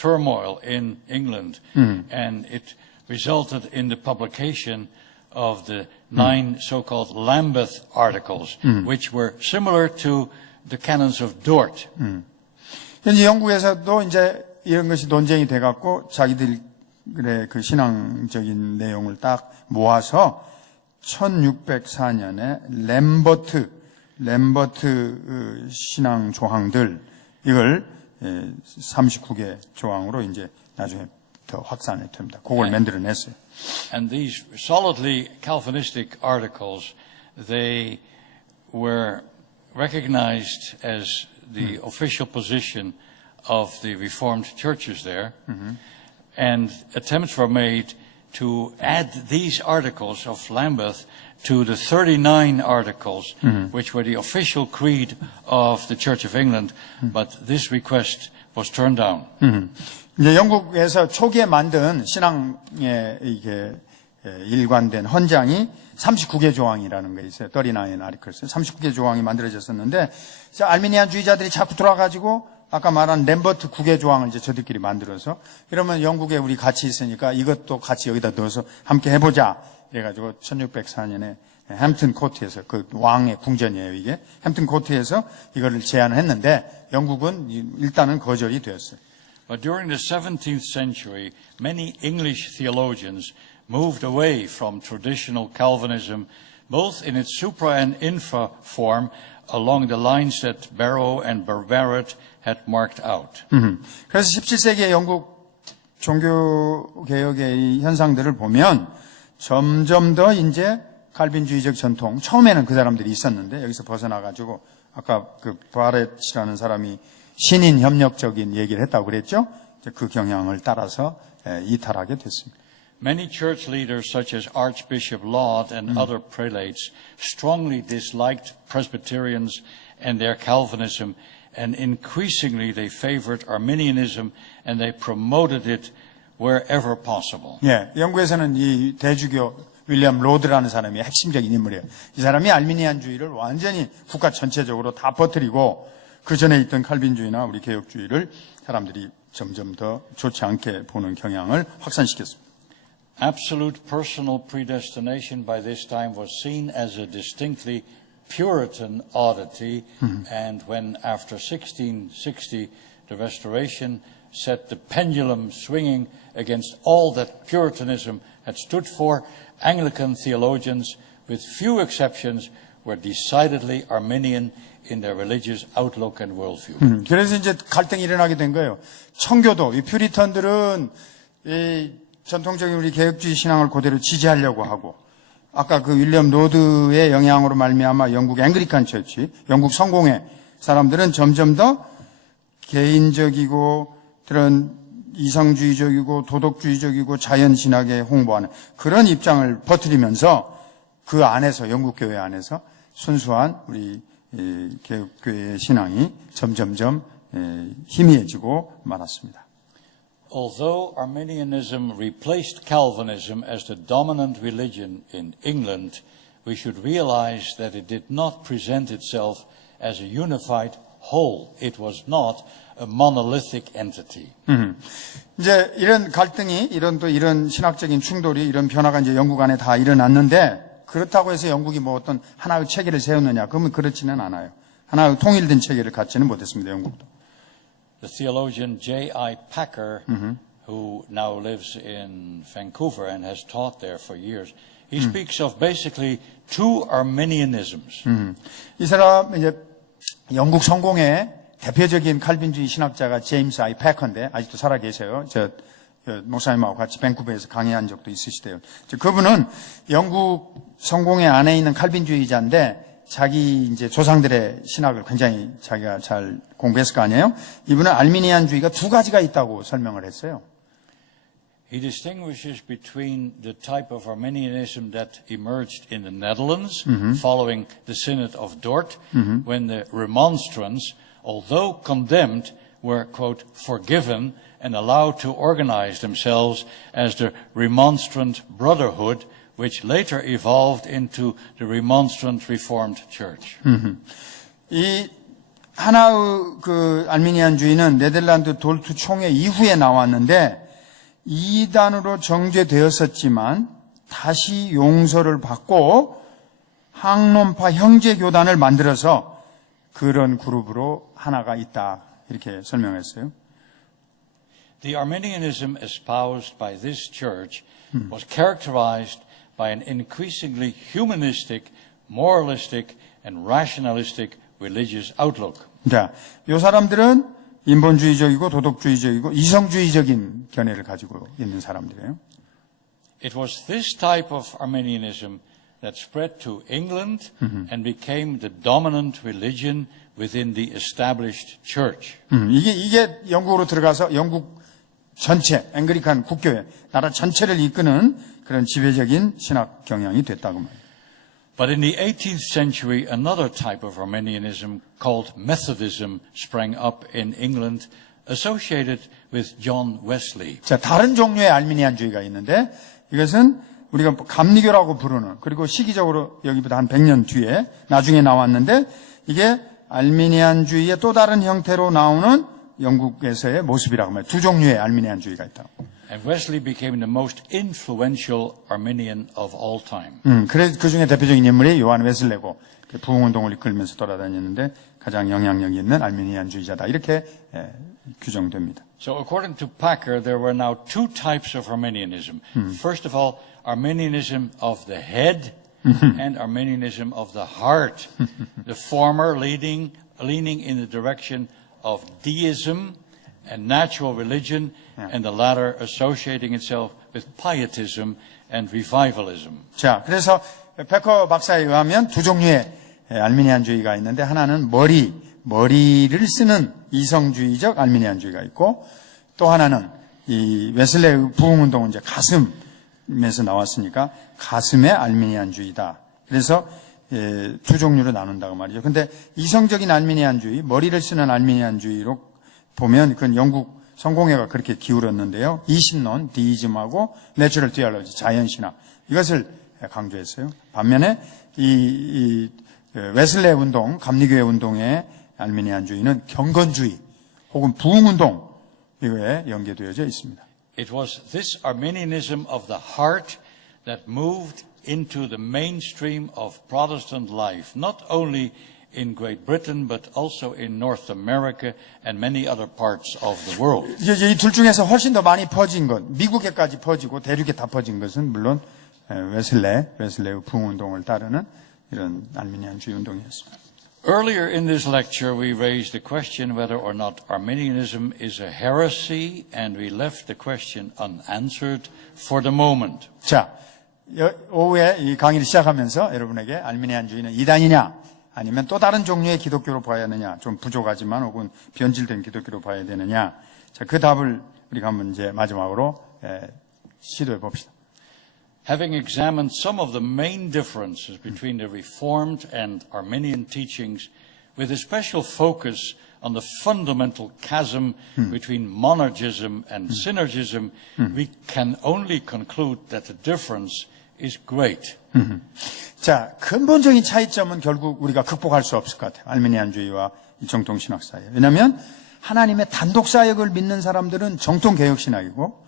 turmoil in England, and it resulted in the publication of the 9 so-called Lambeth Articles, which were similar to the Canons of Dort. 현재 영국에서도 이제 이런 것이 논쟁이 돼갖고 자기들의 그 신앙적인 내용을 딱 모아서 1604년에 램버트 신앙 조항들 이걸 39개 조항으로 이제 나중에 더 확산이 됩니다. 그걸 만들어냈어요. And these solidly Calvinistic articles, they were recognized as the official position of the Reformed churches there, and attempts were made to add these articles of Lambeth to the 39 articles, which were the official creed of the Church of England, but this request was turned down. 이제 영국에서 초기에 만든 신앙에 이게 일관된 헌장이 39개 조항이라는 게 있어요. 39 articles. 39개 조항이 만들어졌었는데, 알미니안주의자들이 자꾸 들어와가지고, 아까 말한 램버트 9개 조항을 이제 저들끼리 만들어서, 이러면 영국에 우리 같이 있으니까 이것도 같이 여기다 넣어서 함께 해보자. 그래가지고 1604년에 햄튼 코트에서, 그 왕의 궁전이에요, 이게. 햄튼 코트에서 이거를 제안을 했는데, 영국은 일단은 거절이 되었어요. But during the 17th century, many English theologians moved away from traditional Calvinism, both in its supra and infra form, along the lines that Barrow and Barrett had marked out. 그래서 17세기의 영국 종교개혁의 이 현상들을 보면 점점 더 이제 칼빈주의적 전통, 처음에는 그 사람들이 있었는데 여기서 벗어나가지고 아까 그 바렛이라는 사람이 신인 협력적인 얘기를 했다고 그랬죠? 그 경향을 따라서 이탈하게 됐습니다. Many church leaders such as Archbishop Laud and other prelates strongly disliked Presbyterians and their Calvinism, and increasingly they favored Arminianism and they promoted it wherever possible. 예, 영국에서는 이 대주교 윌리엄 로드라는 사람이 핵심적인 인물이에요. 이 사람이 알미니안주의를 완전히 국가 전체적으로 다 퍼뜨리고 그 전에 있던 칼빈주의나 우리 개혁주의를 사람들이 점점 더 좋지 않게 보는 경향을 확산시켰습니다. Absolute personal predestination by this time was seen as a distinctly Puritan oddity, and when after 1660 the Restoration set the pendulum swinging against all that Puritanism had stood for, Anglican theologians, with few exceptions, were decidedly Arminian in their religious outlook and worldview. 그래서 이제 갈등이 일어나게 된 거예요. 청교도, 이 퓨리턴들은 이 전통적인 우리 개혁주의 신앙을 그대로 지지하려고 하고, 아까 그 윌리엄 로드의 영향으로 말미암아 영국 앵글리칸 처치, 영국 성공회 사람들은 점점 더 개인적이고 그런 이상주의적이고 도덕주의적이고 자연신학에 홍보하는 그런 입장을 퍼뜨리면서 그 안에서 영국 교회 안에서 순수한 우리 개혁교회의 신앙이 점점점 희미해지고 말았습니다. Although Arminianism replaced Calvinism as the dominant religion in England, we should realize that it did not present itself as a unified whole. It was not a monolithic entity. 이제 이런 갈등이 이런 신학적인 충돌이 이런 변화가 이제 영국 안에 다 일어났는데 그렇다고 해서 영국이 뭐 어떤 하나의 체계를 세웠느냐? 그러면 그렇지는 않아요. 하나의 통일된 체계를 갖지는 못했습니다. 영국도. The theologian J.I. Packer, who now lives in Vancouver and has taught there for years, he speaks of basically two Arminianisms. 이 사람 이제 영국 성공의 대표적인 칼빈주의 신학자가 제임스 아이 패커인데 아직도 살아 계세요. 목사님하고 같이 밴쿠버에서 강의한 적도 있으시대요. 그분은 영국 성공회 안에 있는 칼빈주의자인데 자기 이제 조상들의 신학을 굉장히 자기가 잘 공부했을 거 아니에요? 이분은 알미니안주의가 두 가지가 있다고 설명을 했어요. He distinguishes between the type of Arminianism that emerged in the Netherlands following the Synod of Dort, when the Remonstrants, although condemned, were, quote, forgiven and allowed to organize themselves as the Remonstrant Brotherhood, which later evolved into the Remonstrant Reformed Church. 이 하나의 그 알미니안주의는 네덜란드 돌트 총회 이후에 나왔는데 이단으로 정죄되었었지만 다시 용서를 받고 항론파 형제교단을 만들어서 그런 그룹으로 하나가 있다. 이렇게 설명했어요. The Arminianism espoused by this church was characterized by an increasingly humanistic, moralistic, and rationalistic religious outlook. 자, 이 사람들은 인본주의적이고 도덕주의적이고 이성주의적인 견해를 가지고 있는 사람들이에요. It was this type of Arminianism that spread to England and became the dominant religion within the established church. 이게 영국으로 들어가서 영국 전체, 앵글리칸 국교회, 나라 전체를 이끄는 그런 지배적인 신학 경향이 됐다고 말이에요. But in the 18th century, another type of Arminianism called Methodism sprang up in England, associated with John Wesley. 자, 다른 종류의 알미니안주의가 있는데 이것은 우리가 감리교라고 부르는 그리고 시기적으로 여기보다 한 100년 뒤에 나중에 나왔는데 이게 알미니안주의의 또 다른 형태로 나오는 영국에서의 모습이라고 말해요. 두 종류의 알미니안주의가 있다고. And Wesley became the most influential Arminian of all time. 그래서 그 중에 대표적인 인물이 요한 웨슬레고 부흥운동을 이끌면서 돌아다녔는데 가장 영향력 있는 알미니안주의자다. 이렇게 규정됩니다. So according to Packer, there were now two types of Arminianism. First of all, Arminianism of the head and Arminianism of the heart. The former leaning in the direction of deism and natural religion, and the latter associating itself with pietism and revivalism. 자, 그래서 패커 박사에 의하면 두 종류의 알미니안주의가 있는데 하나는 머리를 쓰는 이성주의적 알미니안주의가 있고 또 하나는 이 웨슬레의 부흥운동은 이제 가슴에서 나왔으니까 가슴의 알미니안주의다. 그래서 두 종류로 나눈다고 말이죠. 근데 이성적인 알미니안주의, 머리를 쓰는 알미니안주의로 보면 그건 영국 성공회가 그렇게 기울었는데요. 이신론, 디이즘하고 내추럴 디얼로지, 자연신학 이것을 강조했어요. 반면에 이 웨슬레 운동, 감리교회 운동의 알미니안주의는 경건주의 혹은 부흥운동 이거에 연계되어져 있습니다. It was this Arminianism of the heart that moved into the mainstream of Protestant life, not only in Great Britain, but also in North America and many other parts of the world. 이제 이 둘 중에서 훨씬 더 많이 퍼진 것, 미국에까지 퍼지고 대륙에 다 퍼진 것은 물론 웨슬레의 부흥운동을 따르는 이런 알미니안주의 운동이었습니다. Earlier in this lecture, we raised the question whether or not Arminianism is a heresy, and we left the question unanswered for the moment. 자, 오후에 이 강의를 시작하면서 여러분에게 알미니안주의는 이단이냐, 아니면 또 다른 종류의 기독교로 봐야 하느냐, 좀 부족하지만 혹은 변질된 기독교로 봐야 되느냐, 자, 그 답을 우리가 한번 이제 마지막으로 시도해 봅시다. Having examined some of the main differences between the Reformed and Arminian teachings, with a special focus on the fundamental chasm between monergism and synergism, we can only conclude that the difference is great. 자, 근본적인 차이점은 결국 우리가 극복할 수 없을 것 같아요. 알미니안주의와 이 정통신학 사이에. 왜냐하면 하나님의 단독 사역을 믿는 사람들은 정통개혁신학이고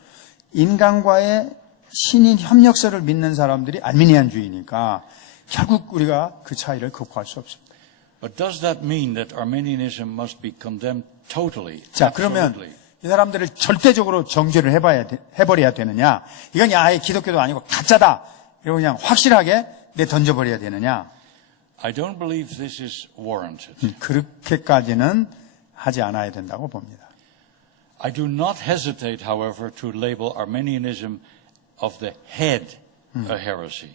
인간과의 신인 협력설을 믿는 사람들이 알미니안주의니까 결국 우리가 그 차이를 극복할 수 없습니다. But does that mean that Arminianism must be condemned totally? 자, 그러면 이 사람들을 절대적으로 정죄를 해버려야 되느냐? 이건 아예 기독교도 아니고 가짜다. 이러고 그냥 확실하게 던져버려야 되느냐? I don't believe this is warranted. 그렇게까지는 하지 않아야 된다고 봅니다. I do not hesitate, however, to label Arminianism of the head a heresy.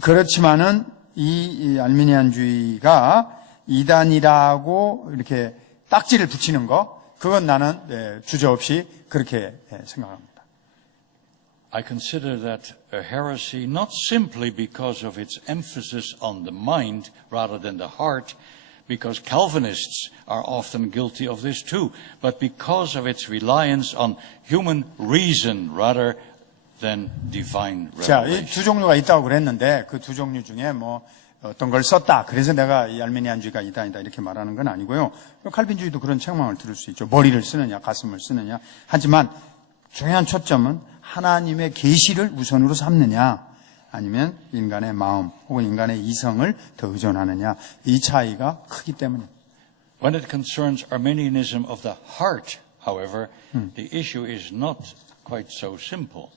그렇지만은 이 알미니안주의가 이단이라고 이렇게 딱지를 붙이는 거, 그건 나는 주저없이 그렇게 생각합니다. I consider that a heresy not simply because of its emphasis on the mind rather than the heart, because Calvinists are often guilty of this too, but because of its reliance on human reason rather than divine 자, revelation. 이 두 종류가 있다고 그랬는데 그 두 종류 중에 뭐 어떤 걸 썼다. 그래서 내가 이 알미니안주의가 이단이다 이렇게 말하는 건 아니고요. 칼빈주의도 그런 책망을 들을 수 있죠. 머리를 쓰느냐, 가슴을 쓰느냐. 하지만 중요한 초점은 하나님의 계시를 우선으로 삼느냐, 아니면 인간의 마음 혹은 인간의 이성을 더 의존하느냐. 이 차이가 크기 때문입니다. When it concerns Arminianism of the heart, however, the issue is not quite so simple.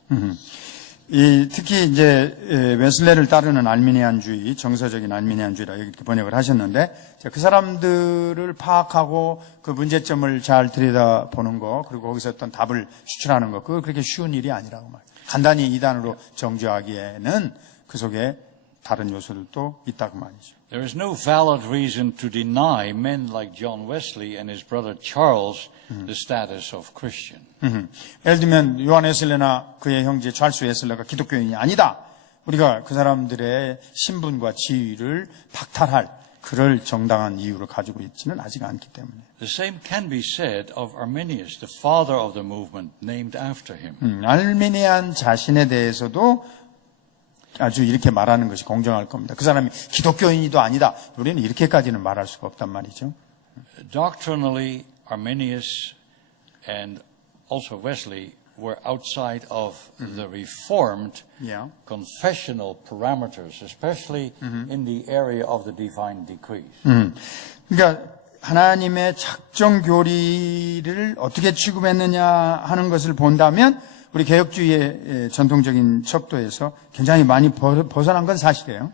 특히 이제 웨슬레를 따르는 알미니안주의, 정서적인 알미니안주의라 이렇게 번역을 하셨는데, 그 사람들을 파악하고 그 문제점을 잘 들여다보는 거, 그리고 거기서 어떤 답을 추출하는 거, 그거 그렇게 쉬운 일이 아니라고 말이에요. 간단히 이단으로 정죄하기에는 그 속에 다른 요소들도 있다고 말이죠. There is no valid reason to deny men like John Wesley and his brother Charles the status of Christian. 예를 들면 요한 웨슬레나 그의 형제 찰스 웨슬레가 기독교인이 아니다. 우리가 그 사람들의 신분과 지위를 박탈할 그럴 정당한 이유를 가지고 있지는 아직 않기 때문에. The same can be said of Arminius, the father of the movement, named after him. 알미니안 자신에 대해서도 아주 이렇게 말하는 것이 공정할 겁니다. 그 사람이 기독교인이도 아니다. 우리는 이렇게까지는 말할 수가 없단 말이죠. Doctrinally, Arminius and also Wesley were outside of the Reformed confessional parameters, especially in the area of the divine decrees. 그러니까 하나님의 작정 교리를 어떻게 취급했느냐 하는 것을 본다면 우리 개혁주의의 전통적인 척도에서 굉장히 많이 벗어난 건 사실이에요.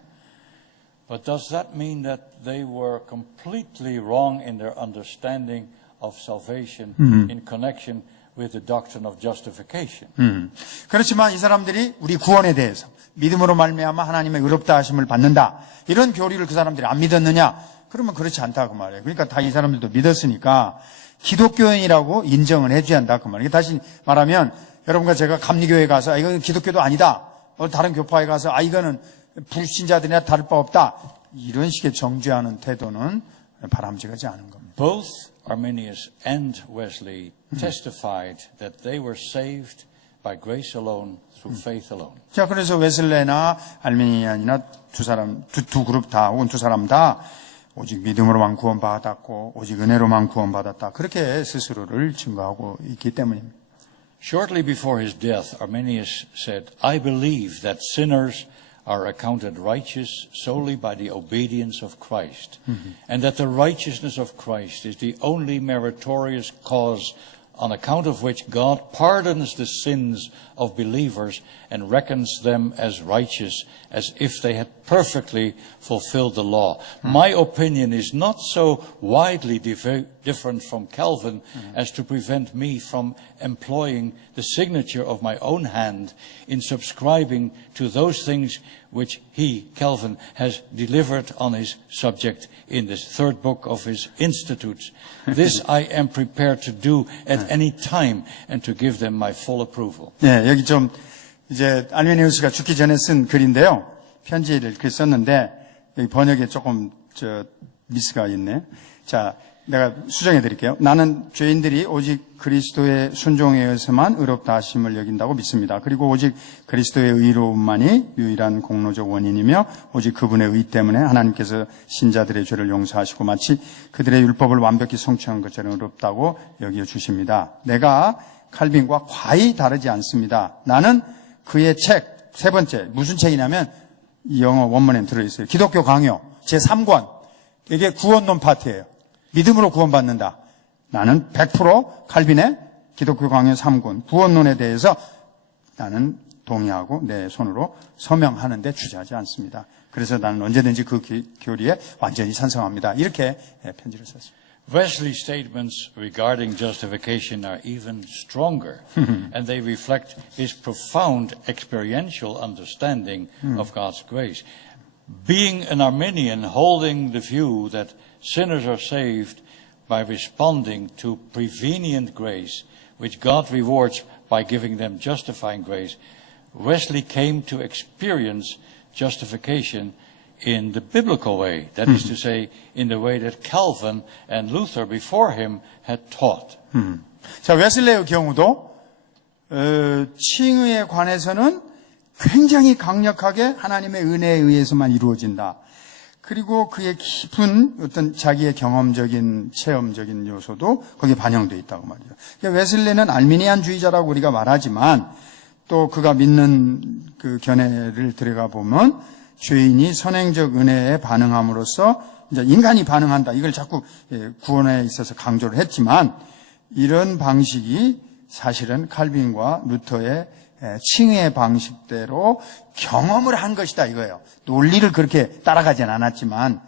But does that mean that they were completely wrong in their understanding of salvation in connection with the doctrine of justification? 그렇지만 이 사람들이 우리 구원에 대해서 믿음으로 말미암아 하나님의 의롭다 하심을 받는다. 이런 교리를 그 사람들이 안 믿었느냐? 그러면 그렇지 않다고 말해요. 그러니까 다 이 사람들도 믿었으니까 기독교인이라고 인정을 해줘야 한다 그 말이에요. 다시 말하면 여러분과 제가 감리교회 가서 이건 기독교도 아니다. 다른 교파에 가서 이거는 불신자들이나 다를 바 없다. 이런 식의 정죄하는 태도는 바람직하지 않은 겁니다. Both Arminius and Wesley testified that they were saved by grace alone, through faith alone. 자, 그래서 웨슬레나 알미니안이나 두 그룹 다 혹은 두 사람 다 오직 믿음으로만 구원받았고 오직 은혜로만 구원받았다. 그렇게 스스로를 증거하고 있기 때문입니다. Shortly before his death, Arminius said, I believe that sinners are accounted righteous solely by the obedience of Christ, and that the righteousness of Christ is the only meritorious cause on account of which God pardons the sins of believers and reckons them as righteous as if they had perfectly fulfilled the law. My opinion is not so widely different from Calvin as to prevent me from employing the signature of my own hand in subscribing to those things which he, Calvin, has delivered on his subject in this third book of his Institutes. This I am prepared to do at any time and to give them my full approval. 예, 여기 좀 이제 알메니우스가 죽기 전에 쓴 글인데요. 편지를 이렇게 썼는데 여기 번역에 조금 미스가 있네. 자, 내가 수정해 드릴게요. 나는 죄인들이 오직 그리스도의 순종에 의해서만 의롭다 하심을 여긴다고 믿습니다. 그리고 오직 그리스도의 의로움만이 유일한 공로적 원인이며 오직 그분의 의 때문에 하나님께서 신자들의 죄를 용서하시고 마치 그들의 율법을 완벽히 성취한 것처럼 의롭다고 여겨 주십니다. 내가 칼빈과 과히 다르지 않습니다. 나는 그의 책, 세 번째, 무슨 책이냐면 이 영어 원문에 들어있어요. 기독교 강요 제3권. 이게 구원론 파트예요. 믿음으로 구원받는다. 나는 100% 칼빈의 기독교 강요 3권 구원론에 대해서 나는 동의하고 내 손으로 서명하는데 주저하지 않습니다. 그래서 나는 언제든지 그 교리에 완전히 찬성합니다. 이렇게 편지를 썼습니다. Wesley's statements regarding justification are even stronger, and they reflect his profound experiential understanding of God's grace. Being an Arminian, holding the view that sinners are saved by responding to prevenient grace, which God rewards by giving them justifying grace, Wesley came to experience justification in the biblical way, that is to say, in the way that Calvin and Luther before him had taught. 자, 웨슬레의 경우도 칭의에 관해서는 굉장히 강력하게 하나님의 은혜에 의해서만 이루어진다. 그리고 그의 깊은 어떤 자기의 경험적인 체험적인 요소도 거기에 반영되어 있다고 말이죠. 그러니까 웨슬레는 알미니안주의자라고 우리가 말하지만 또 그가 믿는 그 견해를 들어가 보면 죄인이 선행적 은혜에 반응함으로써 이제 인간이 반응한다. 이걸 자꾸 구원에 있어서 강조를 했지만 이런 방식이 사실은 칼빈과 루터의 칭의의 방식대로 경험을 한 것이다 이거예요. 논리를 그렇게 따라가진 않았지만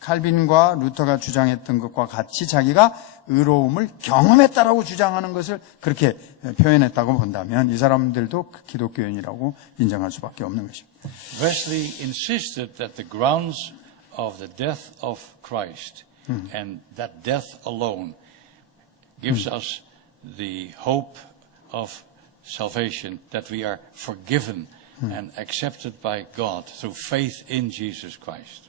칼빈과 루터가 주장했던 것과 같이 자기가 의로움을 경험했다라고 주장하는 것을 그렇게 표현했다고 본다면 이 사람들도 기독교인이라고 인정할 수밖에 없는 것입니다. Wesley insisted that the grounds of the death of Christ and that death alone gives us the hope of salvation, that we are forgiven and accepted by God through faith in Jesus Christ.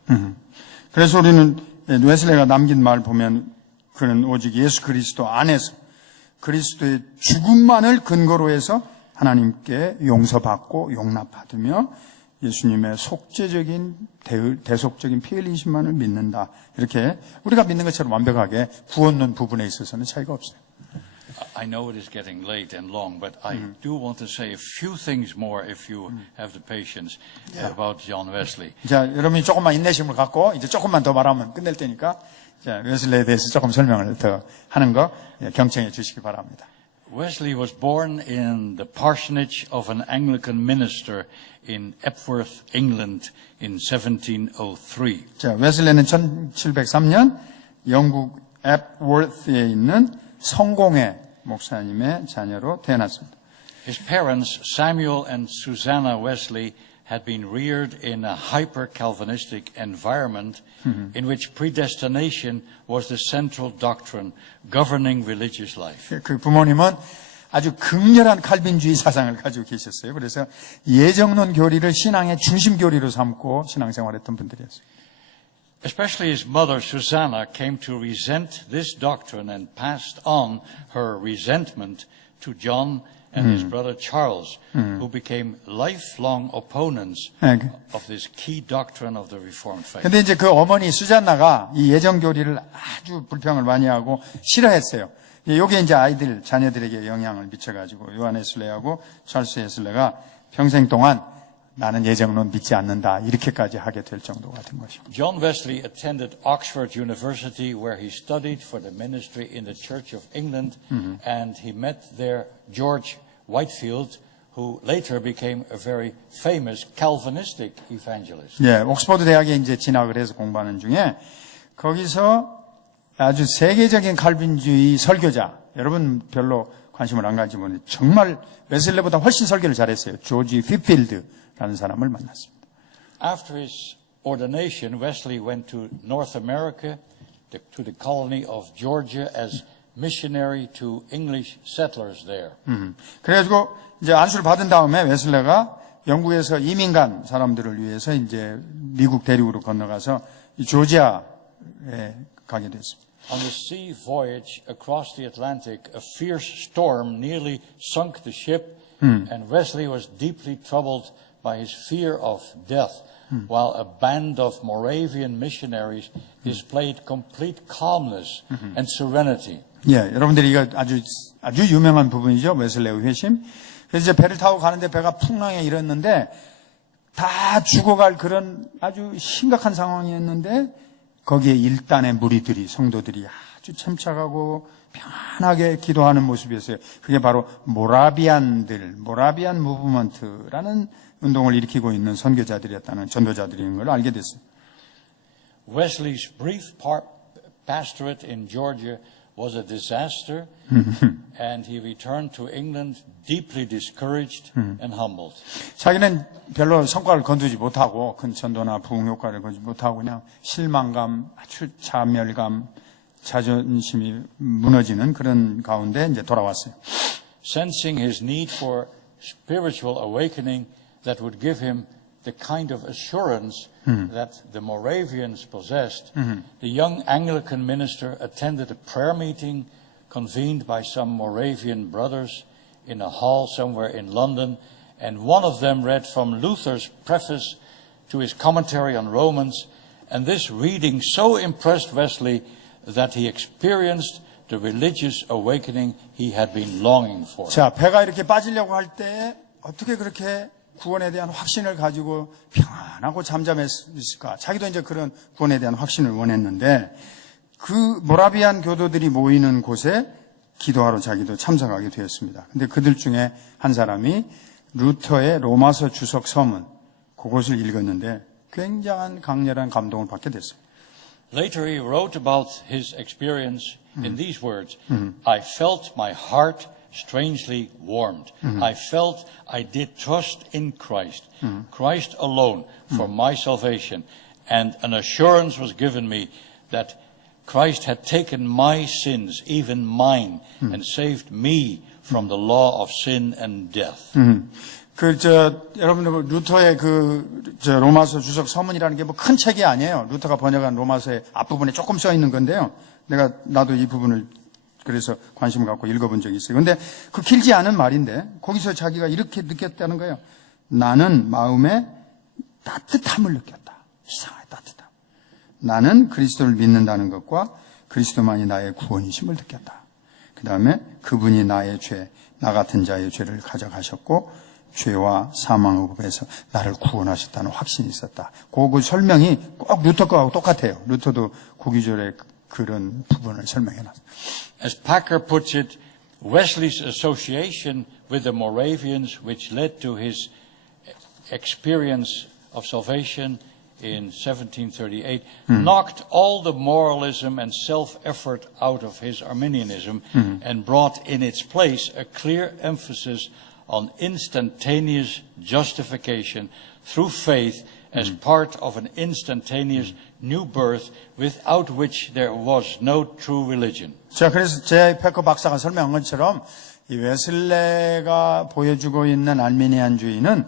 그래서 우리는 웨슬레가 남긴 말 보면 그는 오직 예수 그리스도 안에서 그리스도의 죽음만을 근거로 해서 하나님께 용서받고 용납받으며 예수님의 속죄적인 대속적인 피 흘리심만을 믿는다. 이렇게 우리가 믿는 것처럼 완벽하게 구원론 부분에 있어서는 차이가 없어요. I know it is getting late and long, but I do want to say a few things more, if you have the patience, about John Wesley. 자, 여러분이 조금만 인내심을 갖고 이제 조금만 더 말하면 끝낼 테니까 자, 웨슬레에 대해서 조금 설명을 더 하는 거 경청해 주시기 바랍니다. Wesley was born in the parsonage of an Anglican minister in Epworth, England in 1703. 자, 웨슬레는 1703년 영국 앱워스에 있는 성공회 목사님의 자녀로 태어났습니다. His parents, Samuel and Susanna Wesley, had been reared in a hyper-Calvinistic environment in which predestination was the central doctrine governing religious life. 그 부모님은 아주 극렬한 칼빈주의 사상을 가지고 계셨어요. 그래서 예정론 교리를 신앙의 중심 교리로 삼고 신앙생활했던 분들이었어요. Especially his mother, Susanna, came to resent this doctrine and passed on her resentment to John and his brother Charles, who became lifelong opponents of this key doctrine of the Reformed faith. 근데 이제 그 어머니 수잔나가 이 예정 교리를 아주 불평을 많이 하고 싫어했어요. 이게 이제 아이들, 자녀들에게 영향을 미쳐가지고 요한 웨슬레하고 찰스 웨슬레가 평생 동안 나는 예정론 믿지 않는다 이렇게까지 하게 될 정도가 된 것입니다. John Wesley attended Oxford University, where he studied for the ministry in the Church of England, and he met there George Whitefield, who later became a very famous Calvinistic evangelist. 예, 옥스퍼드 대학에 이제 진학을 해서 공부하는 중에 거기서 아주 세계적인 칼빈주의 설교자, 여러분 별로 관심을 안 가지고 정말 웨슬레보다 훨씬 설교를 잘했어요. 조지 휘필드라는 사람을 만났습니다. After his ordination, Wesley went to North America, to the colony of Georgia as missionary to English settlers there. 그래가지고 이제 안수를 받은 다음에 웨슬레가 영국에서 이민 간 사람들을 위해서 이제 미국 대륙으로 건너가서 이 조지아에 가게 됐습니다. On the sea voyage across the Atlantic, a fierce storm nearly sunk the ship, and Wesley was deeply troubled by his fear of death, while a band of Moravian missionaries displayed complete calmness and serenity. 예, 여러분들이 이거 아주 유명한 부분이죠. 웨슬레의 회심. 그래서 이제 배를 타고 가는데 배가 풍랑에 이랬는데 다 죽어갈 그런 아주 심각한 상황이었는데 거기에 일단의 무리들이, 성도들이 아주 침착하고 편하게 기도하는 모습이었어요. 그게 바로 모라비안 무브먼트라는 운동을 일으키고 있는 선교자들이었다는, 전도자들인 걸 알게 됐어요. Wesley's brief pastorate in Georgia was a disaster, and he returned to England deeply discouraged and humbled. 자기는 별로 성과를 거두지 못하고 큰 전도나 부흥 효과를 거두지 못하고 그냥 실망감, 아주 자멸감, 자존심이 무너지는 그런 가운데 이제 돌아왔어요. Sensing his need for spiritual awakening that would give him the kind of assurance that the Moravians possessed, the young Anglican minister attended a prayer meeting convened by some Moravian brothers in a hall somewhere in London, and one of them read from Luther's preface to his commentary on Romans, and this reading so impressed Wesley that he experienced the religious awakening he had been longing for. 자, 배가 이렇게 빠지려고 할 때 어떻게 그렇게 구원에 대한 확신을 가지고 평안하고 잠잠했을까? 자기도 이제 그런 구원에 대한 확신을 원했는데 그 모라비안 교도들이 모이는 곳에 기도하러 자기도 참석하게 되었습니다. 근데 그들 중에 한 사람이 루터의 로마서 주석 서문, 그것을 읽었는데 굉장한 강렬한 감동을 받게 됐어요. Later he wrote about his experience in these words, I felt my heart strangely warmed. I felt I did trust in Christ, Christ alone for my salvation, and an assurance was given me that Christ had taken my sins, even mine, and saved me from the law of sin and death. 여러분들, 루터의 로마서 주석 서문이라는 게 뭐 큰 책이 아니에요. 루터가 번역한 로마서의 앞부분에 조금 써 있는 건데요. 나도 이 부분을 그래서 관심을 갖고 읽어본 적이 있어요. 근데 그 길지 않은 말인데, 거기서 자기가 이렇게 느꼈다는 거예요. 나는 마음에 따뜻함을 느꼈다. 이상하게 따뜻함. 나는 그리스도를 믿는다는 것과 그리스도만이 나의 구원이심을 느꼈다. 그 다음에 그분이 나의 죄, 나 같은 자의 죄를 가져가셨고, 죄와 사망의법에서 나를 구원하셨다는 확신이 있었다. 그 설명이 꼭 루터 거하고 똑같아요. 루터도 9구절에 그런 부분을 설명해놨어요. As Packer puts it, Wesley's association with the Moravians, which led to his experience of salvation in 1738, knocked all the moralism and self-effort out of his Arminianism and brought in its place a clear emphasis on instantaneous justification through faith as part of an instantaneous new birth without which there was no true religion. 자, 그래서 제 패커 박사가 설명한 것처럼 이 웨슬레가 보여주고 있는 알미니안주의는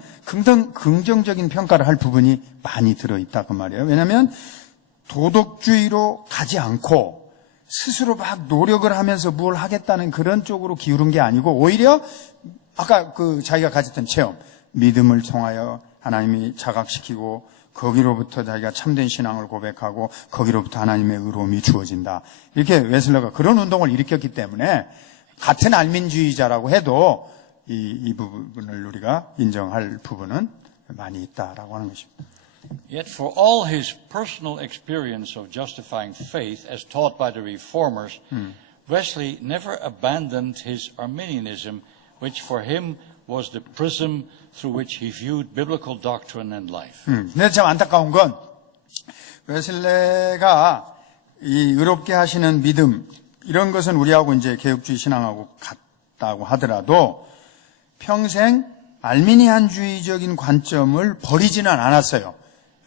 긍정적인 평가를 할 부분이 많이 들어있다 그 말이에요. 왜냐하면 도덕주의로 가지 않고 스스로 막 노력을 하면서 뭘 하겠다는 그런 쪽으로 기울은 게 아니고 오히려 아까 자기가 가졌던 체험, 믿음을 통하여 하나님이 자각시키고 거기로부터 자기가 참된 신앙을 고백하고 거기로부터 하나님의 의로움이 주어진다. 이렇게 웨슬러가 그런 운동을 일으켰기 때문에 같은 알민주의자라고 해도 이 부분을 우리가 인정할 부분은 많이 있다라고 하는 것입니다. Yet for all his personal experience of justifying faith as taught by the reformers, Wesley never abandoned his Arminianism, which for him was the prism through which he viewed biblical doctrine and life. 근데 참 안타까운 건 웨슬레가 이 의롭게 하시는 믿음 이런 것은 우리하고 이제 개혁주의 신앙하고 있었다고 하더라도 평생 알미니안주의적인 관점을 버리지는 않았어요.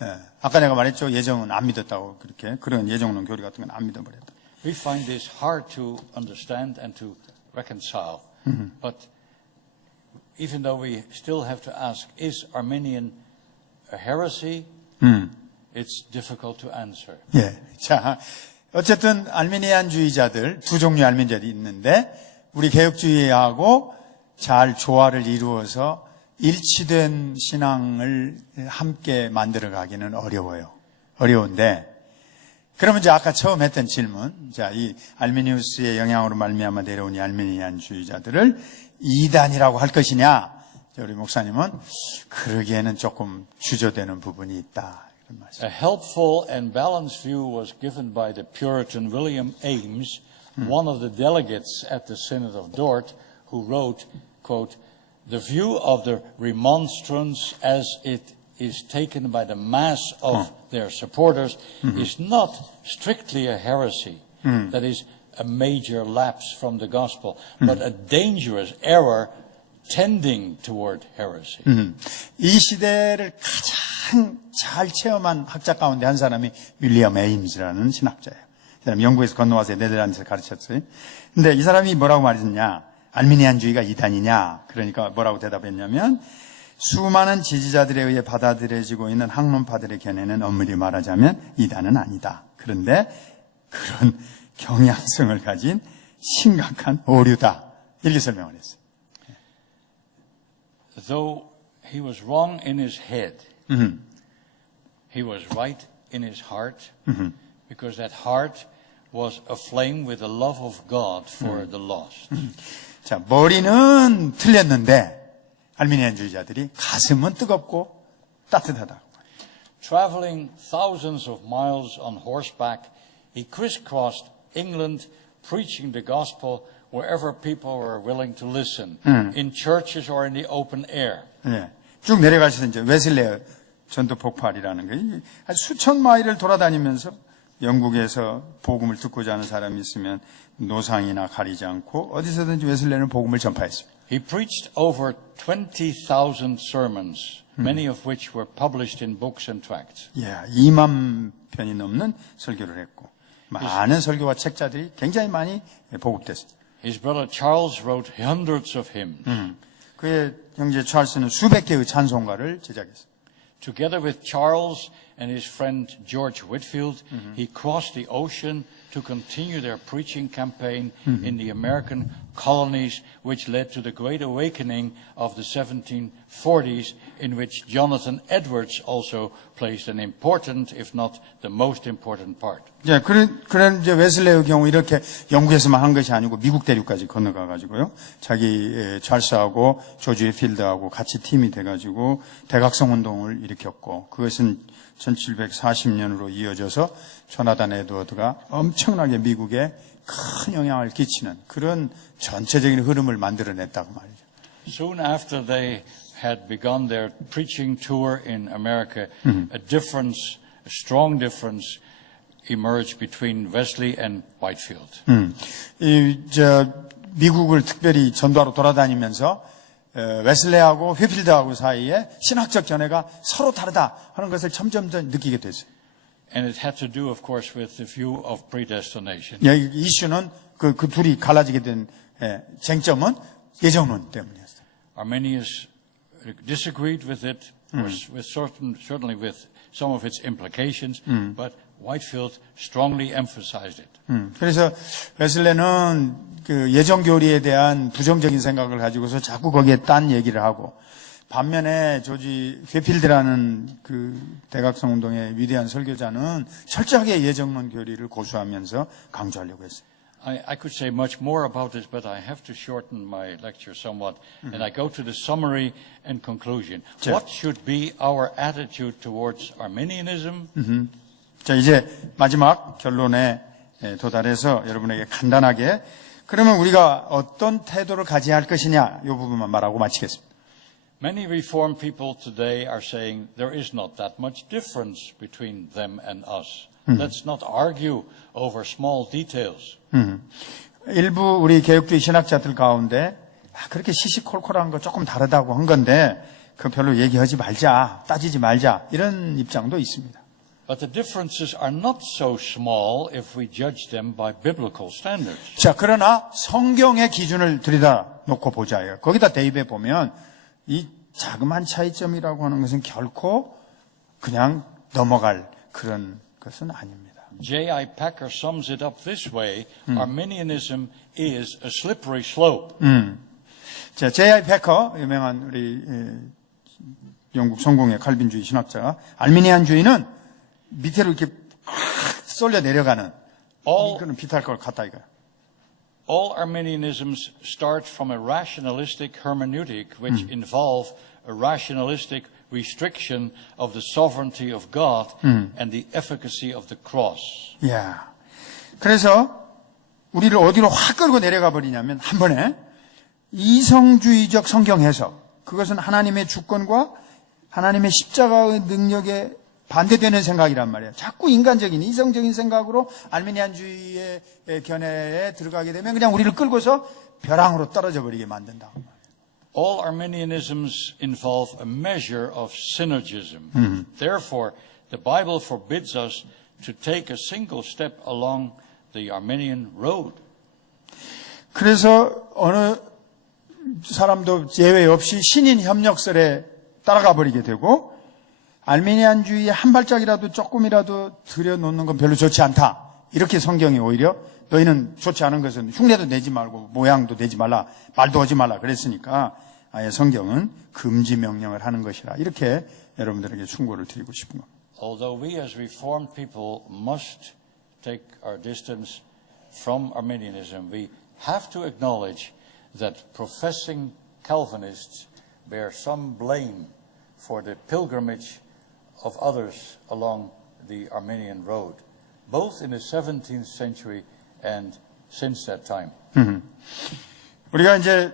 예. 아까 내가 말했죠. 예정은 안 믿었다고 그렇게 그런 예정론 교리 같은 건 안 믿어버렸다. We find this hard to understand and to reconcile. But even though we still have to ask, is Arminian a heresy? It's difficult to answer. 예. 자, 어쨌든 알미니안주의자들 두 종류의 알미니안주의자들이 있는데 우리 개혁주의하고 잘 조화를 이루어서 일치된 신앙을 함께 만들어 가기는 어려워요. 어려운데 그러면 이제 아까 처음 했던 질문, 자, 이 알미니우스의 영향으로 말미암아 내려온 이 알미니안주의자들을 이단이라고 할 것이냐? 우리 목사님은 그러기에는 조금 주저되는 부분이 있다. 이런 말씀. A helpful and balanced view was given by the Puritan William Ames, one of the delegates at the Synod of Dort, who wrote, quote, "The view of the remonstrance as it is taken by the mass of their supporters is not strictly a heresy, that is, a major lapse from the gospel, but a dangerous error tending toward heresy." 이 시대를 가장 잘 체험한 학자 가운데 한 사람이 윌리엄 에임즈라는 신학자예요. 이 사람이 영국에서 건너와서 네덜란드에서 가르쳤어요. 근데 이 사람이 뭐라고 말했냐? 알미니안주의가 이단이냐? 그러니까 뭐라고 대답했냐면 수많은 지지자들에 의해 받아들여지고 있는 학론파들의 견해는 엄밀히 말하자면 이단은 아니다. 그런데 그런 경향성을 가진 심각한 오류다. 이렇게 설명을 했어요. Though he was wrong in his head, he was right in his heart, because that heart was aflame with the love of God for the lost. 자, 머리는 틀렸는데 알미니안주의자들이 가슴은 뜨겁고 따뜻하다고. Traveling thousands of miles on horseback, he crisscrossed England, preaching the gospel wherever people were willing to listen, in churches or in the open air. 네. 쭉 내려가셔서 이제 웨슬레 전도 폭발이라는 게 수천 마일을 돌아다니면서 영국에서 복음을 듣고자 하는 사람이 있으면 노상이나 가리지 않고 어디서든지 웨슬레는 복음을 전파했습니다. He preached over 20,000 sermons, many of which were published in books and tracts. 예, 2만 편이 넘는 설교를 했고 많은 설교와 책자들이 굉장히 많이 보급됐습니다. His brother Charles wrote hundreds of hymns. 그의 형제 찰스는 수백 개의 찬송가를 제작했습니다. Together with Charles and his friend George Whitfield, he crossed the ocean to continue their preaching campaign in the American colonies, which led to the Great Awakening of the 1740s, in which Jonathan Edwards also plays an important, if not the most important part. 예, 그런 이제 웨슬레의 경우 이렇게 영국에서만 한 것이 아니고 미국 대륙까지 건너가 가지고요. 자기 찰스하고 조지 휘필드하고 같이 팀이 돼 가지고 대각성 운동을 일으켰고 그것은 1740년으로 이어져서 조나단 에드워드가 엄청나게 미국에 큰 영향을 끼치는 그런 전체적인 흐름을 만들어냈다고 말이죠. Soon after they had begun their preaching tour in America, a strong difference emerged between Wesley and Whitefield. 미국을 특별히 전도하러 돌아다니면서 웨슬레하고 휘필드하고 사이에 신학적 견해가 서로 다르다 하는 것을 점점 더 느끼게 됐어요. And it had to do, of course, with the view of predestination. 이슈는 그 둘이 갈라지게 된 쟁점은 예정론 때문이었어요. Arminius disagreed with it, certainly with some of its implications, but Whitefield strongly emphasized it. 그래서 웨슬레는 그 예정 교리에 대한 부정적인 생각을 가지고서 자꾸 거기에 딴 얘기를 하고 반면에 조지 휘필드라는 그 대각성 운동의 위대한 설교자는 철저하게 예정론 교리를 고수하면서 강조하려고 했어요. I could say much more about this, but I have to shorten my lecture somewhat, and I go to the summary and conclusion. What should be our attitude towards Arminianism? 자, 이제 마지막 결론에 도달해서 여러분에게 간단하게 그러면 우리가 어떤 태도를 가져야 할 것이냐 이 부분만 말하고 마치겠습니다. Many Reformed people today are saying there is not that much difference between them and us. Let's not argue over small details. 일부 우리 개혁주의 신학자들 가운데 그렇게 시시콜콜한 거 조금 다르다고 한 건데 그 별로 얘기하지 말자, 따지지 말자 이런 입장도 있습니다. But the differences are not so small if we judge them by biblical standards. 자, 그러나 성경의 기준을 들여다 놓고 보자요. 거기다 대입해 보면 이 자그마한 차이점이라고 하는 것은 결코 그냥 넘어갈 그런 것은 아닙니다. J.I. Packer sums it up this way. Arminianism is a slippery slope. 자, J.I. 패커, 유명한 우리 영국 성공의 칼빈주의 신학자가 알미니안주의는 밑으로 이렇게 쏠려 내려가는 이거는 비탈 것 같다 이거야. All Arminianisms start from a rationalistic hermeneutic which involve a rationalistic restriction of the sovereignty of God and the efficacy of the cross. 야, 그래서 우리를 어디로 확 끌고 내려가 버리냐면 한 번에 이성주의적 성경 해석, 그것은 하나님의 주권과 하나님의 십자가의 능력에 반대되는 생각이란 말이에요. 자꾸 인간적인 이성적인 생각으로 알미니안주의의 견해에 들어가게 되면 그냥 우리를 끌고서 벼랑으로 떨어져 버리게 만든다. All Arminianisms involve a measure of synergism. Therefore, the Bible forbids us to take a single step along the Arminian road. 그래서 어느 사람도 예외 없이 신인 협력설에 따라가 버리게 되고 알미니안주의에 한 발짝이라도 조금이라도 들여놓는 건 별로 좋지 않다. 이렇게 성경이 오히려 너희는 좋지 않은 것은 흉내도 내지 말고 모양도 내지 말라, 말도 하지 말라 그랬으니까 아예 성경은 금지 명령을 하는 것이라 이렇게 여러분들에게 충고를 드리고 싶은 겁니다. Although we as Reformed people must take our distance from Arminianism, we have to acknowledge that professing Calvinists bear some blame for the pilgrimage of others along the Arminian road, both in the 17th century and since that time. 우리가 이제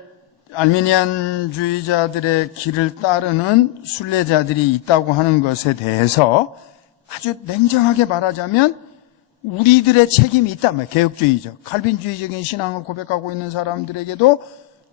알미니안주의자들의 길을 따르는 순례자들이 있다고 하는 것에 대해서 아주 냉정하게 말하자면 우리들의 책임이 있다면 개혁주의적, 칼빈주의적인 신앙을 고백하고 있는 사람들에게도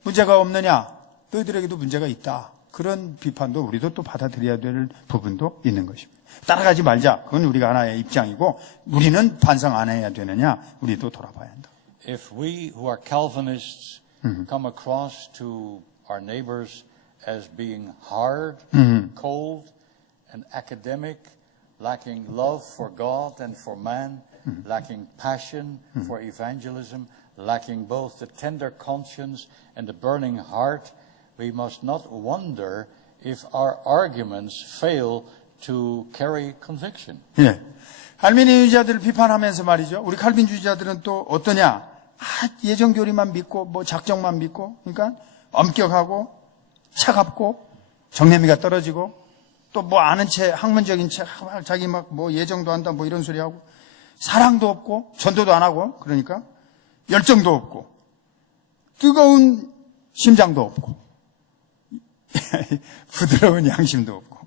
문제가 없느냐? 너희들에게도 문제가 있다. 그런 비판도 우리도 또 받아들여야 될 부분도 있는 것입니다. 따라가지 말자. 그건 우리가 하나의 입장이고 우리는 반성 안 해야 되느냐? 우리도 돌아봐야 한다. If we who are Calvinists come across to our neighbors as being hard, cold, and academic, lacking love for God and for man, lacking passion for evangelism, lacking both the tender conscience and the burning heart, we must not wonder if our arguments fail to carry conviction. 예. 알미니주의자들을 비판하면서 말이죠. 우리 칼빈주의자들은 또 어떠냐? 예정교리만 믿고 뭐 작정만 믿고 그러니까 엄격하고 차갑고 정내미가 떨어지고 또 뭐 아는 채 학문적인 채 자기 막 뭐 예정도 한다 뭐 이런 소리 하고 사랑도 없고 전도도 안 하고 그러니까 열정도 없고 뜨거운 심장도 없고 부드러운 양심도 없고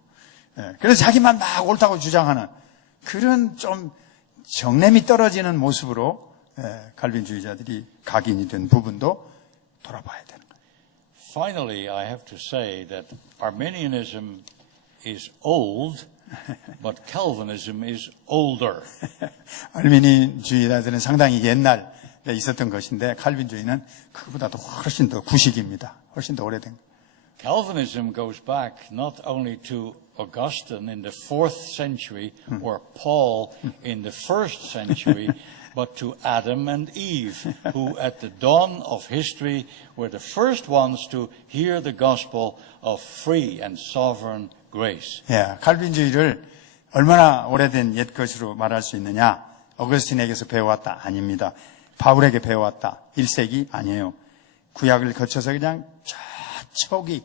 그래서 자기만 막 옳다고 주장하는 그런 좀 정냄이 떨어지는 모습으로 칼빈주의자들이 각인이 된 부분도 돌아봐야 되는 거예요. Finally, I have to say that Arminianism is old, but Calvinism is older. 알미니주의자들은 상당히 옛날에 있었던 것인데 칼빈주의는 그보다도 훨씬 더 구식입니다. 훨씬 더 오래된 거예요. Calvinism goes back not only to Augustine in the 4th century or Paul in the 1st century, but to Adam and Eve, who at the dawn of history were the first ones to hear the gospel of free and sovereign grace. 예, 칼빈주의를 얼마나 오래된 옛 것으로 말할 수 있느냐? 어거스틴에게서 배워왔다? 아닙니다. 바울에게 배워왔다. 1세기 아니에요. 구약을 거쳐서 그냥 초기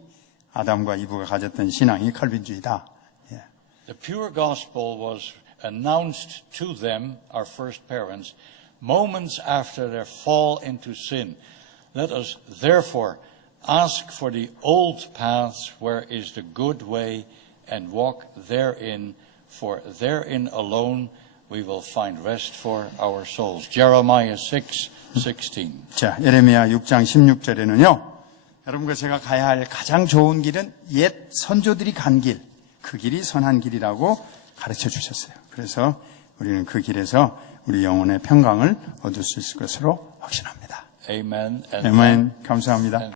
아담과 이브가 가졌던 신앙이 칼빈주의다. 예. The pure gospel was announced to them, our first parents, moments after their fall into sin. Let us therefore ask for the old paths where is the good way and walk therein, for therein alone we will find rest for our souls. Jeremiah 6:16. 자, 예레미야 6장 16절에는요. 여러분과 제가 가야 할 가장 좋은 길은 옛 선조들이 간 길, 그 길이 선한 길이라고 가르쳐 주셨어요. 그래서 우리는 그 길에서 우리 영혼의 평강을 얻을 수 있을 것으로 확신합니다. Amen. And 아멘. 감사합니다.